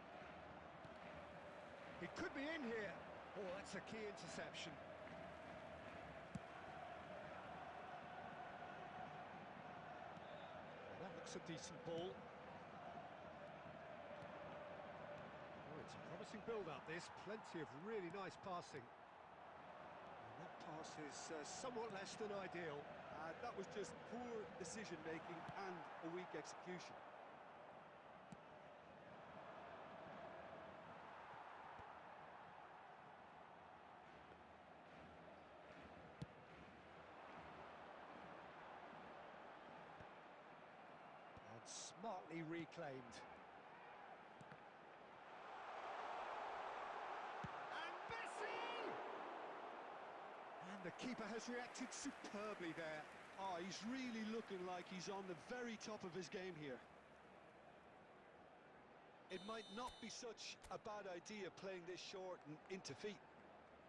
It could be in here. Oh, that's a key interception. And that looks a decent ball. It's a promising build-up, this. Plenty of really nice passing. And that pass is somewhat less than ideal. That was just poor decision-making and a weak execution. And smartly reclaimed. And the keeper has reacted superbly there. Oh, he's really looking like he's on the very top of his game here. It might not be such a bad idea playing this short and into feet.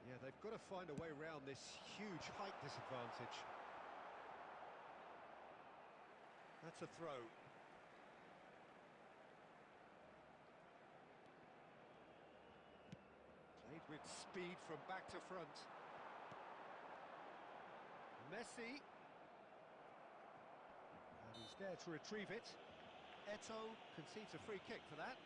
Yeah, they've got to find a way around this huge height disadvantage. That's a throw. Played with speed from back to front. Messi. And he's there to retrieve it. Eto'o concedes a free kick for that.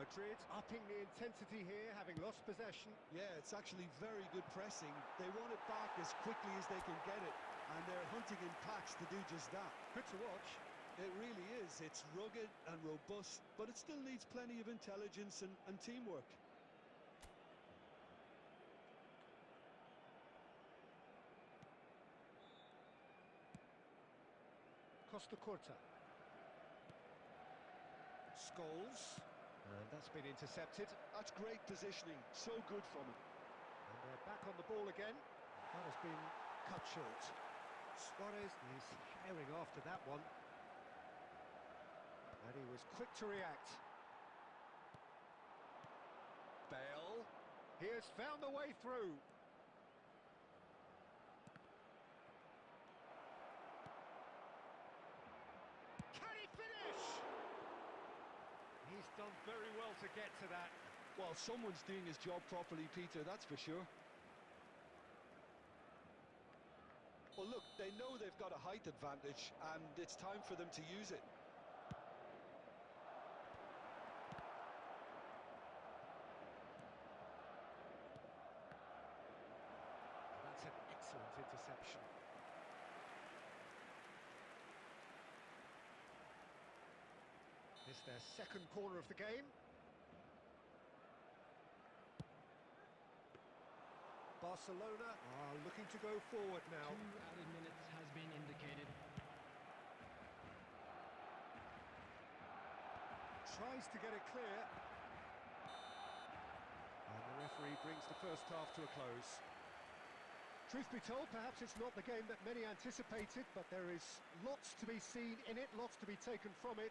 Madrid upping the intensity here, having lost possession. Yeah, it's actually very good pressing. They want it back as quickly as they can get it, and they're hunting in packs to do just that. Good to watch. It really is. It's rugged and robust, but it still needs plenty of intelligence and teamwork. Costa Curta. Scholes. And that's been intercepted. That's great positioning. So good from him. And they're back on the ball again. That has been cut short. Suarez is herring after that one. And he was quick to react. Bale. He has found a way through. Can he finish? He's done very well to get to that. Well, someone's doing his job properly, Peter, that's for sure. Well, look, they know they've got a height advantage, and it's time for them to use it. That's an excellent interception. It's their second corner of the game. Barcelona are looking to go forward now. 2 added minutes has been indicated. Tries to get it clear. And the referee brings the first half to a close. Truth be told, perhaps it's not the game that many anticipated, but there is lots to be seen in it, lots to be taken from it.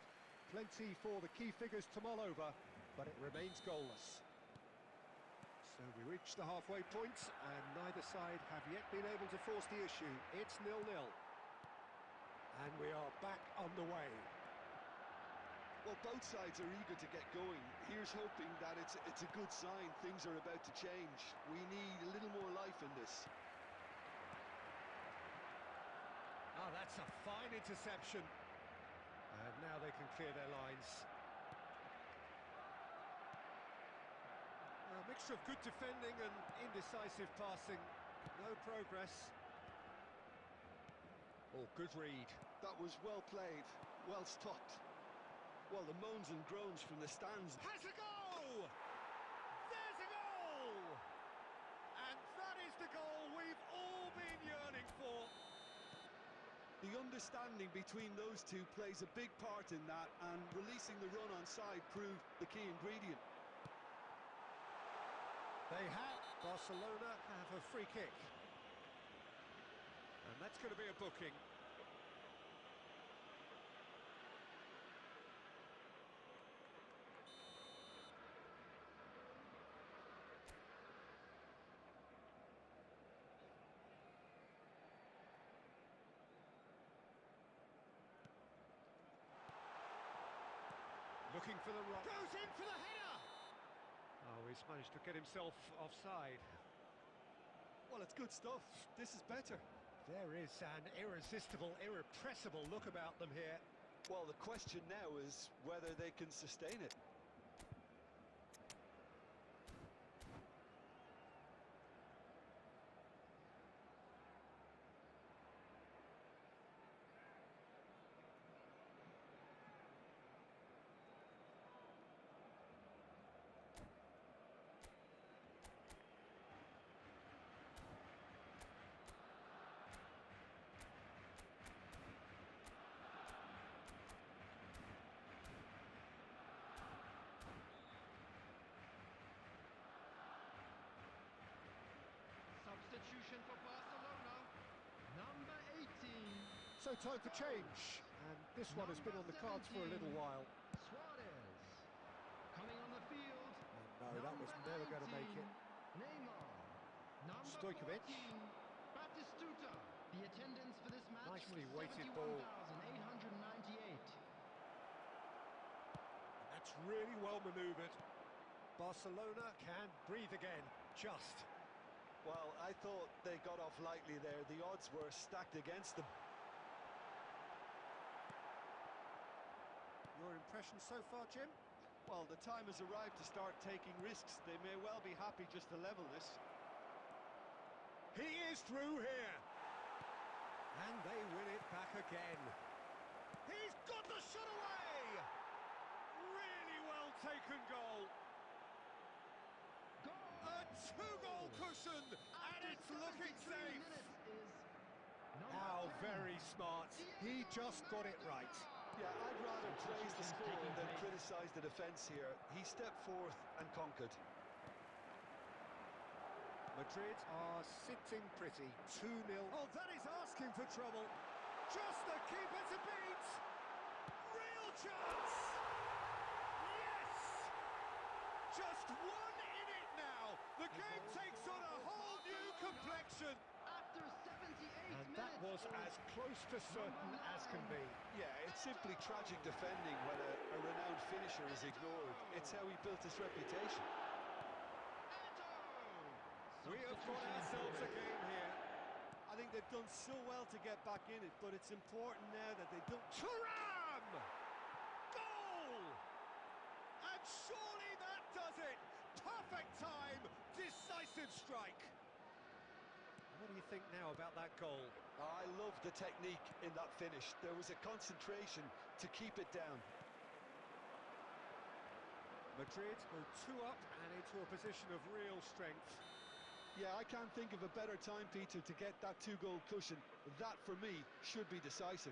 Plenty for the key figures to mull over, but it remains goalless. So we We reached the halfway point, and neither side have yet been able to force the issue. It's 0-0. And we are back underway. Well, both sides are eager to get going. Here's hoping that it's a good sign. Things are about to change. We need a little more life in this. Oh, that's a fine interception. And now they can clear their lines. A mixture of good defending and indecisive passing. No progress. Oh, good read. That was well played, well stopped. Well, the moans and groans from the stands. Has a goal! There's a goal! And that is the goal we've all been yearning for. The understanding between those two plays a big part in that, and releasing the run on side proved the key ingredient. Barcelona have a free kick. And that's going to be a booking. Looking for the rock. Goes in for the header! Oh, he's managed to get himself offside. Well, it's good stuff. This is better. There is an irresistible, irrepressible look about them here. Well, the question now is whether they can sustain it. Substitution for Barcelona, number 18. So time for change, and this one has been on the cards for a little while. Suarez. Coming on the field. No, that was never going to make it. Neymar. Number Stojkovic. 14, Batistuta. The attendance for this match Nicely was weighted ball. 71,898. That's really well manoeuvred. Barcelona can breathe again, just. Well, I thought they got off lightly there. The odds were stacked against them. Your impression so far, Jim? Well, the time has arrived to start taking risks. They may well be happy just to level this. He is through here. And they win it back again. He's got the shot away! Really well taken goal. A two-goal cushion, and it's looking safe. How very smart. He just got it right. Yeah, I'd rather praise the score than criticise the defence here. He stepped forth and conquered. Madrid are sitting pretty. 2-0. Oh, that is asking for trouble. Just the keeper to beat. Real chance. Yes! Just one in it now. The game takes on a whole new complexion. After 78 And that was as close to certain as can be. Yeah, it's simply tragic defending when a renowned finisher is ignored. It's how he built his reputation. We have got ourselves a game here. I think they've done so well to get back in it, but it's important now that they don't... Thuram! Goal! And surely that does it! Perfect time, decisive strike. What do you think now about that goal? I love the technique in that finish. There was a concentration to keep it down. Madrid go 2 up and into a position of real strength. Yeah, I can't think of a better time, Peter, to get that two-goal cushion. That, for me, should be decisive.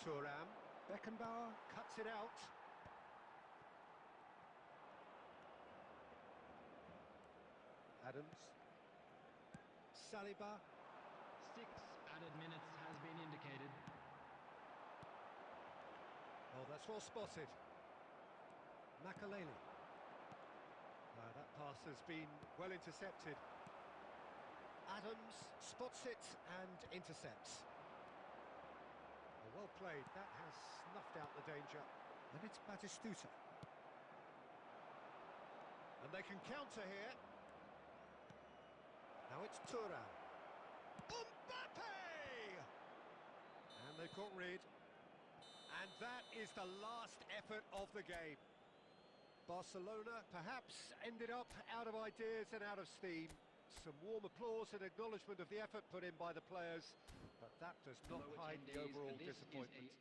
Thuram, Beckenbauer cuts it out. Adams. Saliba. 6 added minutes has been indicated. That's well spotted. Makaleli. That pass has been well intercepted. Adams spots it and intercepts. Well played, that has snuffed out the danger. And it's Batistuta. And they can counter here. Now it's Thuram. Mbappe! And they've got rid. And that is the last effort of the game. Barcelona perhaps ended up out of ideas and out of steam. Some warm applause and acknowledgement of the effort put in by the players, but that does not hide the overall disappointment.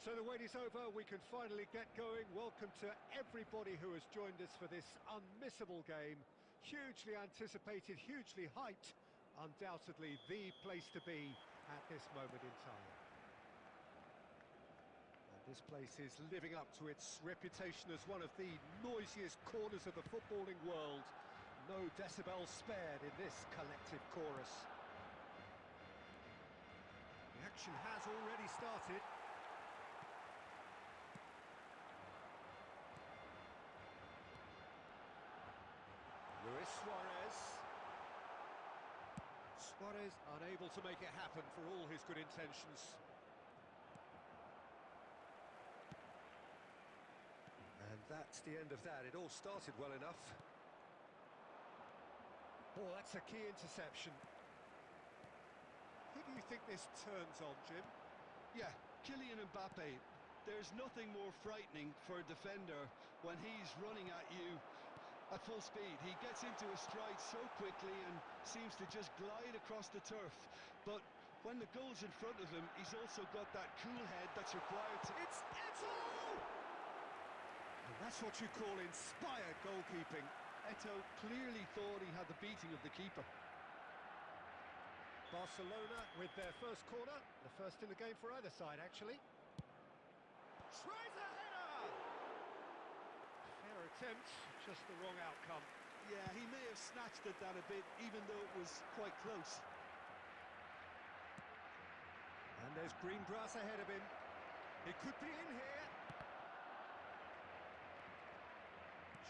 So the wait is over, we can finally get going. Welcome to everybody who has joined us for this unmissable game. Hugely anticipated, hugely hyped. Undoubtedly the place to be at this moment in time. And this place is living up to its reputation as one of the noisiest corners of the footballing world. No decibels spared in this collective chorus. The action has already started. Luis Suarez. Suarez unable to make it happen for all his good intentions. And that's the end of that. It all started well enough. Oh, that's a key interception. Who do you think this turns on, Jim? Yeah, Kylian Mbappe. There's nothing more frightening for a defender when he's running at you at full speed. He gets into a stride so quickly and seems to just glide across the turf. But when the goal's in front of him, he's also got that cool head that's required to... It's Eto'o! And that's what you call inspired goalkeeping. Eto'o clearly thought he had the beating of the keeper. Barcelona with their first corner, the first in the game for either side, actually. Tries a header! Fair attempt, just the wrong outcome. Yeah, he may have snatched at that a bit, even though it was quite close. And there's green grass ahead of him. It could be in here.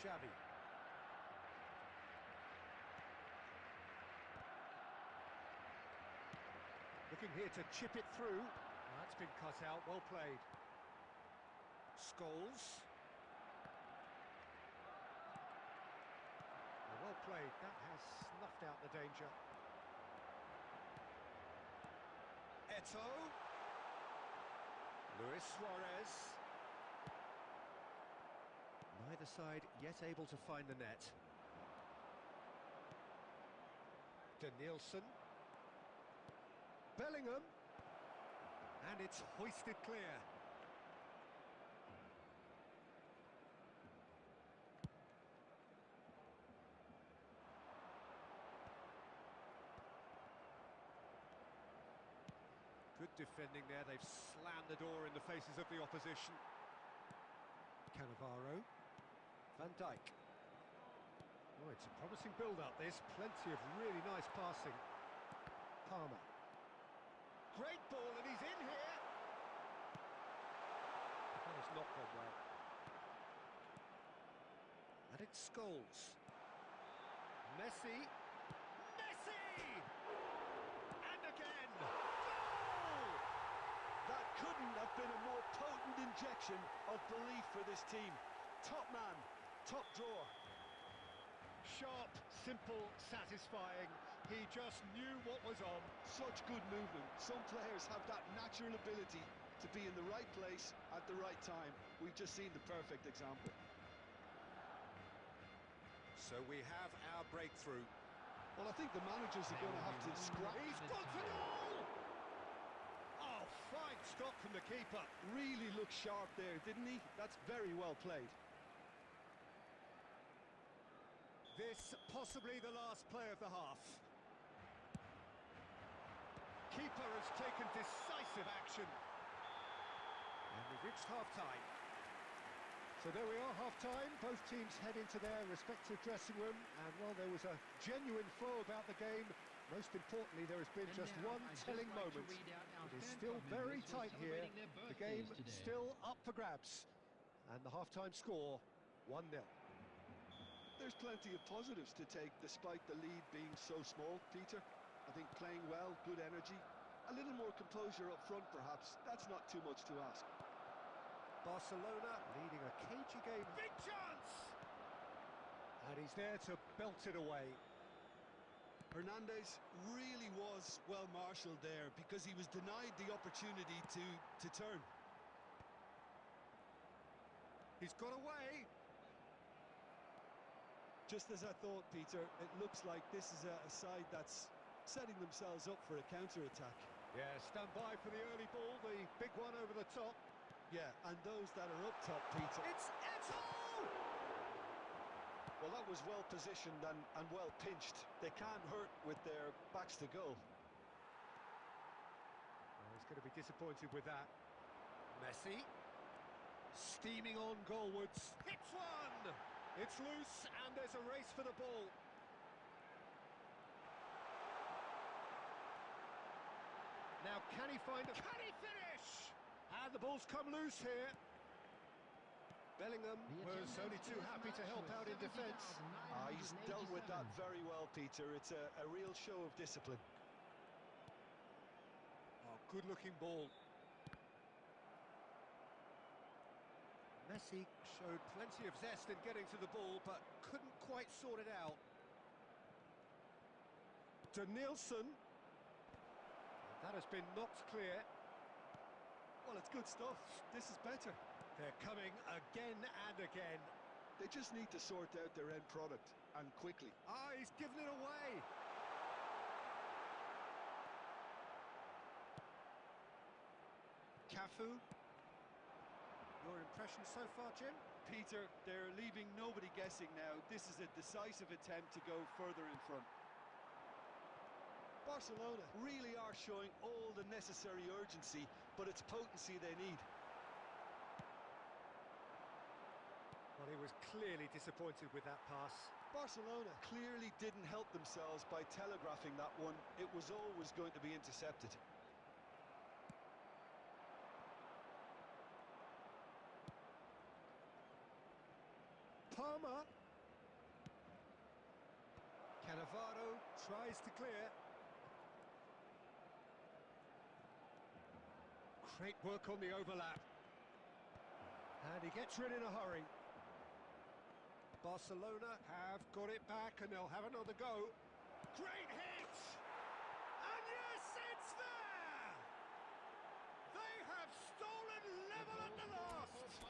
Xavi. Looking here to chip it through. That's been cut out, well played. Scholes. Well played, that has snuffed out the danger. Eto'o. Luis Suarez. Neither side yet able to find the net. Danielson. Bellingham. And it's hoisted clear. defending there. They've slammed the door in the faces of the opposition. Cannavaro. Van Dijk. Oh, it's a promising build-up, this. Plenty of really nice passing. Palmer. Great ball, and he's in here. That has not gone well. And it's Scholes. Messi. Messi! And again! Goal! That couldn't have been a more potent injection of belief for this team. Top man, top drawer. Sharp, simple, satisfying. He just knew what was on. Such good movement. Some players have that natural ability to be in the right place at the right time. We've just seen the perfect example. So we have our breakthrough. Well, I think the managers are going to have to scrap. He's gone for goal! Oh, fine stop from the keeper. Really looked sharp there, didn't he? That's very well played. This possibly the last play of the half. Keeper has taken decisive action. And we've reached half-time. So there we are, half-time. Both teams head into their respective dressing room. And while there was a genuine flow about the game, most importantly, there has been just one telling moment. It is still very tight here. The game still up for grabs. And the half-time score, 1-0. There's plenty of positives to take despite the lead being so small, Peter. I think playing well, good energy, a little more composure up front perhaps. That's not too much to ask. Barcelona leading a cagey game. Big chance! And he's there to belt it away. Hernandez really was well marshalled there because he was denied the opportunity to turn. He's got away. Just as I thought, Peter, it looks like this is a side that's setting themselves up for a counter-attack. Yeah, stand by for the early ball, the big one over the top. Yeah, and those that are up top, Peter. It's Eto'o! Well, that was well positioned and well pinched. They can't hurt with their backs to goal. Well, he's going to be disappointed with that. Messi. Steaming on goalwards. Hits one! It's loose, and there's a race for the ball. Now, can he find a... Can he finish? And the ball's come loose here. Bellingham was only too happy to help out in defence. He's dealt with that very well, Peter. It's a real show of discipline. Oh, good-looking ball. Messi showed plenty of zest in getting to the ball, but couldn't quite sort it out. Denilson. That has been knocked clear. Well, it's good stuff. This is better. They're coming again and again. They just need to sort out their end product, and quickly. Ah, he's given it away. Cafu. Your impression so far, Jim? Peter, they're leaving nobody guessing now. This is a decisive attempt to go further in front. Barcelona really are showing all the necessary urgency, but it's potency they need. Well, he was clearly disappointed with that pass. Barcelona clearly didn't help themselves by telegraphing that one. It was always going to be intercepted. Palmer. Cannavaro tries to clear. Great work on the overlap. And he gets rid in a hurry. Barcelona have got it back and they'll have another go. Great hit! And yes, it's there! They have stolen level at the last!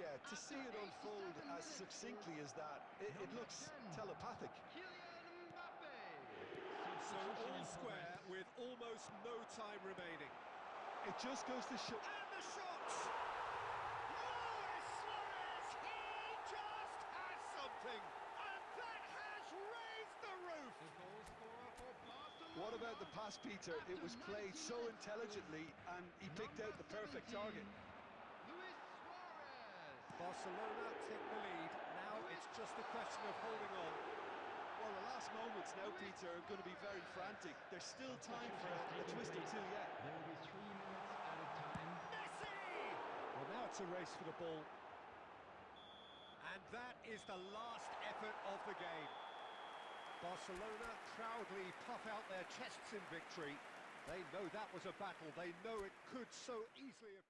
Yeah, to see it unfold as succinctly as that, it looks telepathic. So all square with almost no time remaining. It just goes to show... And the shot! Luis Suarez, he just has something! And that has raised the roof! What a about the pass, Peter. It was played so intelligently, and he picked out the perfect target. Luis Suarez. Barcelona take the lead. Now it's just a question of holding on. Well, the last moments now, Peter, are going to be very frantic. There's still time for a twist or two yet. There will be 3 minutes added time. Messi! Well, now it's a race for the ball. And that is the last effort of the game. Barcelona proudly puff out their chests in victory. They know that was a battle. They know it could so easily have...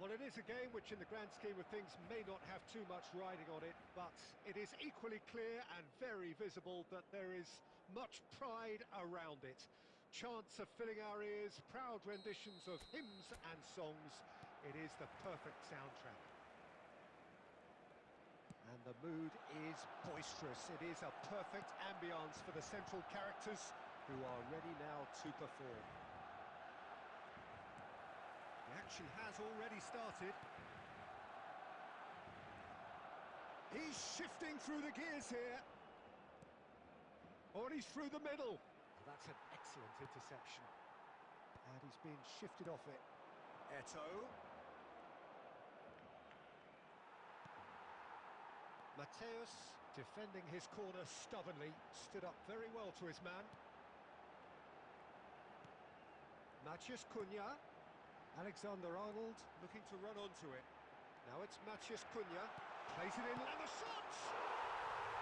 Well, it is a game which in the grand scheme of things may not have too much riding on it, but it is equally clear and very visible that there is much pride around it. Chants are filling our ears, proud renditions of hymns and songs. It is the perfect soundtrack. And the mood is boisterous. It is a perfect ambience for the central characters who are ready now to perform. The action has already started. He's shifting through the gears here. Oh, and he's through the middle. Well, that's an excellent interception. And he's been shifted off it. Eto. Mateus, defending his corner stubbornly, stood up very well to his man. Matheus Cunha. Alexander-Arnold looking to run onto it. Now it's Matheus Cunha. Plays it in, and the shot!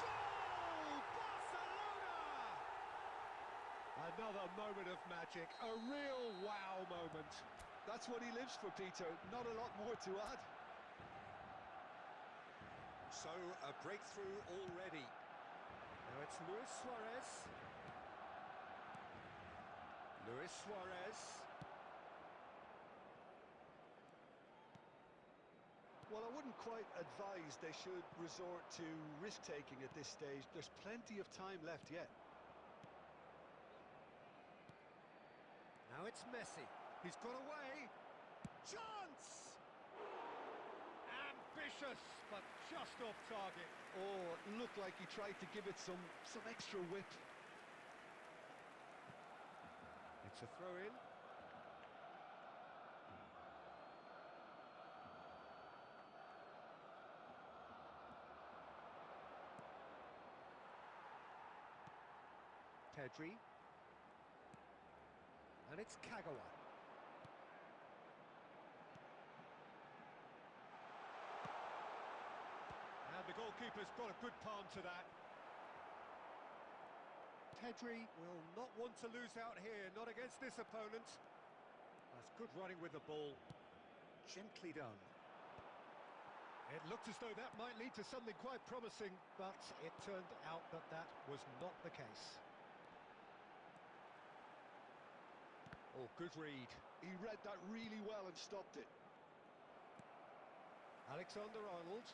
Goal! Barcelona! Another moment of magic, a real wow moment. That's what he lives for, Peter. Not a lot more to add. So, a breakthrough already. Now it's Luis Suarez. Luis Suarez. Well, I wouldn't quite advise they should resort to risk-taking at this stage. There's plenty of time left yet. Now it's Messi. He's got away. Chance! Ambitious, but just off target. Oh, it looked like he tried to give it some extra whip. It's a throw-in. Pedri. And it's Kagawa. And the goalkeeper's brought a good palm to that. Pedri will not want to lose out here, not against this opponent. That's good running with the ball. Gently done. It looked as though that might lead to something quite promising, but it turned out that that was not the case. Oh, good read. He read that really well and stopped it. Alexander-Arnold.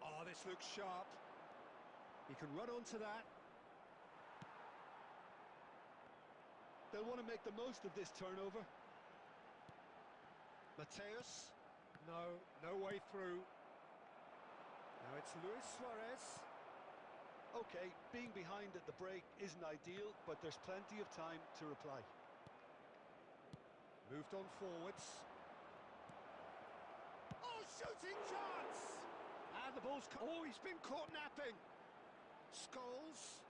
Oh, this looks sharp. He can run onto that. They'll want to make the most of this turnover. Mateus. No way through. Now it's Luis Suarez. Okay, being behind at the break isn't ideal, but there's plenty of time to reply. Moved on forwards. Oh, shooting chance! And the ball's... Oh, he's been caught napping. Scholes.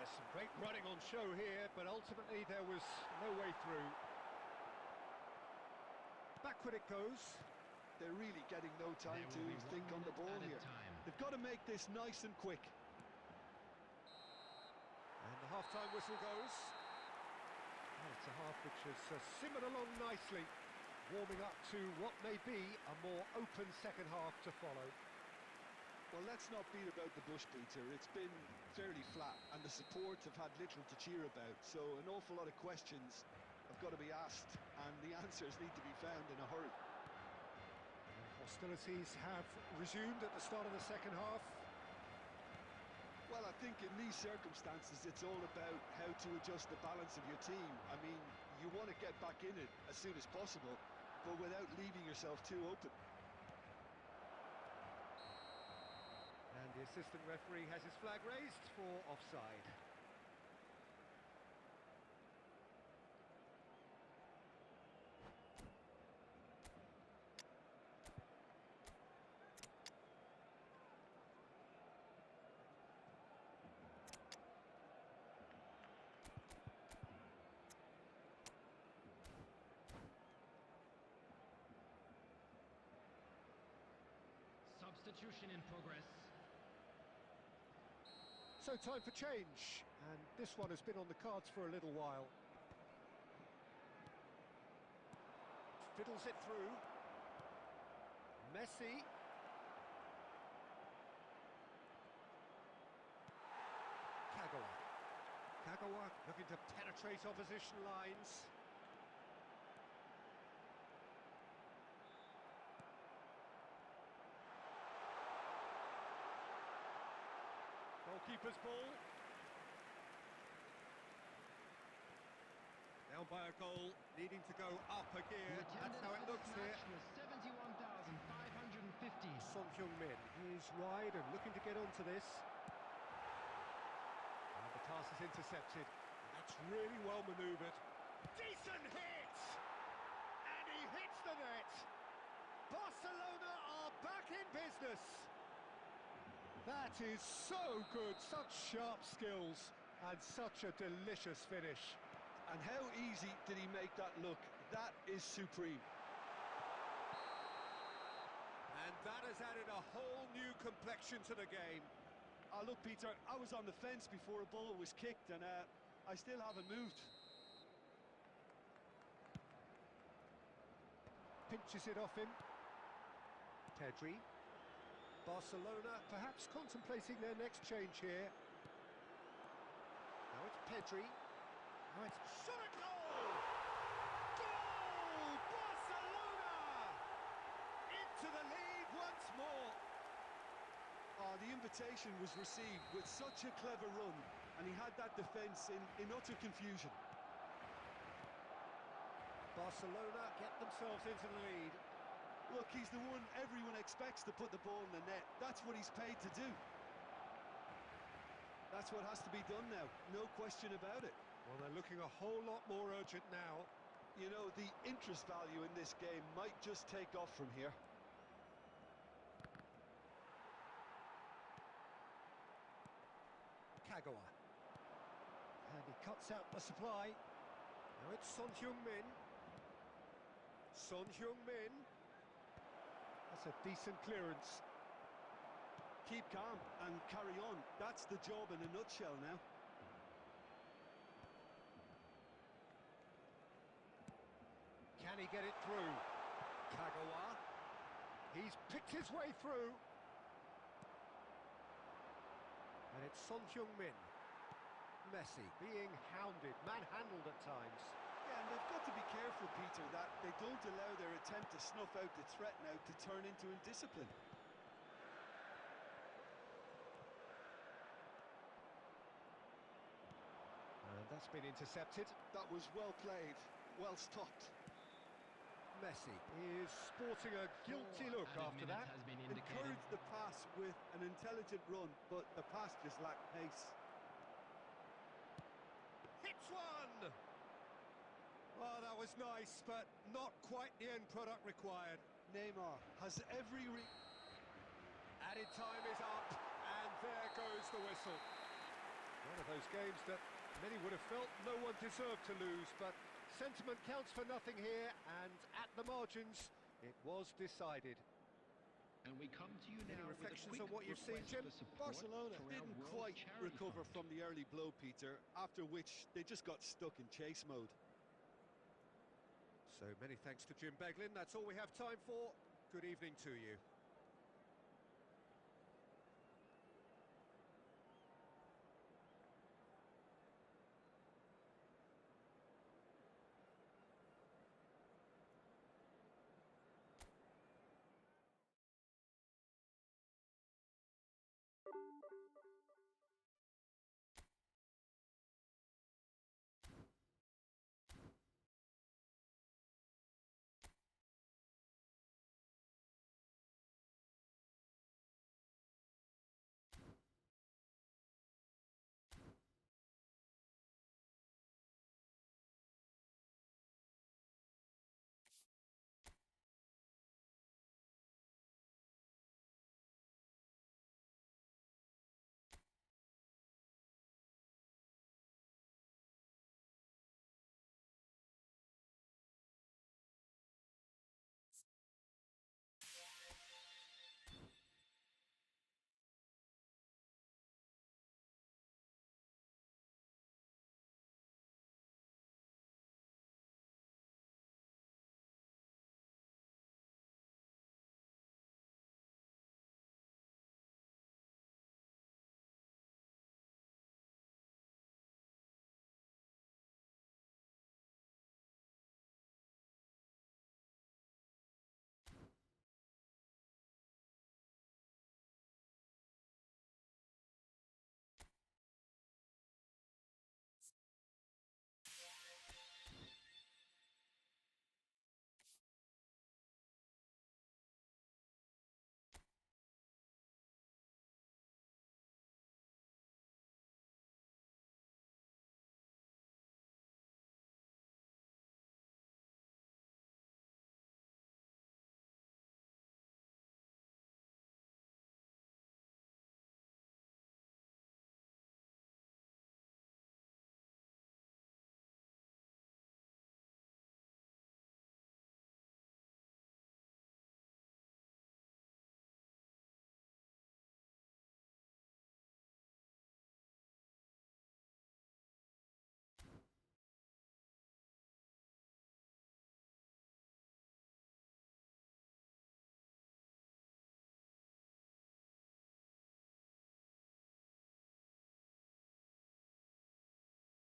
There's some great running on show here, but ultimately there was no way through. Backward it goes. They're really getting no time to think on the ball here. They've got to make this nice and quick. And the half-time whistle goes. Oh, it's a half which has simmered along nicely, warming up to what may be a more open second half to follow. Well, let's not beat about the bush, Peter. It's been fairly flat, and the support have had little to cheer about, so an awful lot of questions have got to be asked, and the answers need to be found in a hurry. Hostilities have resumed at the start of the second half. Well, I think in these circumstances, it's all about how to adjust the balance of your team. I mean, you want to get back in it as soon as possible, but without leaving yourself too open. And the assistant referee has his flag raised for offside. Substitution in progress. So time for change, and this one has been on the cards for a little while. Fiddles it through. Messi. Kagawa looking to penetrate opposition lines. Goalkeeper's ball. Down by a goal, needing to go up a gear. That's how it looks here. 71,550. Son Heung-min is wide and looking to get onto this. And the pass is intercepted. That's really well manoeuvred. Decent hit! And he hits the net! Barcelona are back in business! That is so good, such sharp skills and such a delicious finish. And how easy did he make that look? That is supreme. And that has added a whole new complexion to the game. Look, Peter, I was on the fence before a ball was kicked, and I still haven't moved. Pinches it off him. Pedri. Barcelona perhaps contemplating their next change here. Now it's Pedri. Now it's shot at goal! Goal! Barcelona! Into the lead once more. The invitation was received with such a clever run, and he had that defence in utter confusion. Barcelona get themselves into the lead. Look, he's the one everyone expects to put the ball in the net. That's what he's paid to do. That's what has to be done now, no question about it. Well, they're looking a whole lot more urgent now. You know, the interest value in this game might just take off from here. Kagawa. And he cuts out the supply. Now it's Son Heung-min. Son Heung-min. That's a decent clearance. Keep calm and carry on. That's the job in a nutshell now. Can he get it through? Kagawa. He's picked his way through. And it's Son Heung-min. Messi being hounded, manhandled at times. Yeah, and they've got to be careful, Peter, that they don't allow their attempt to snuff out the threat now to turn into indiscipline. And that's been intercepted. That was well played, well stopped. Messi is sporting a guilty look after that. Has been indicated. Encouraged the pass with an intelligent run, but the pass just lacked pace. Hits one! Oh, that was nice, but not quite the end product required. Neymar has every Added time is up, and there goes the whistle. One of those games that many would have felt no one deserved to lose, but sentiment counts for nothing here, and at the margins, it was decided. And we come to you Any now reflections with a on what quick you've seen, request Jim? for support Barcelona for our didn't World quite Charity recover Fund. from the early blow, Peter, after which they just got stuck in chase mode. So many thanks to Jim Beglin. That's all we have time for. Good evening to you.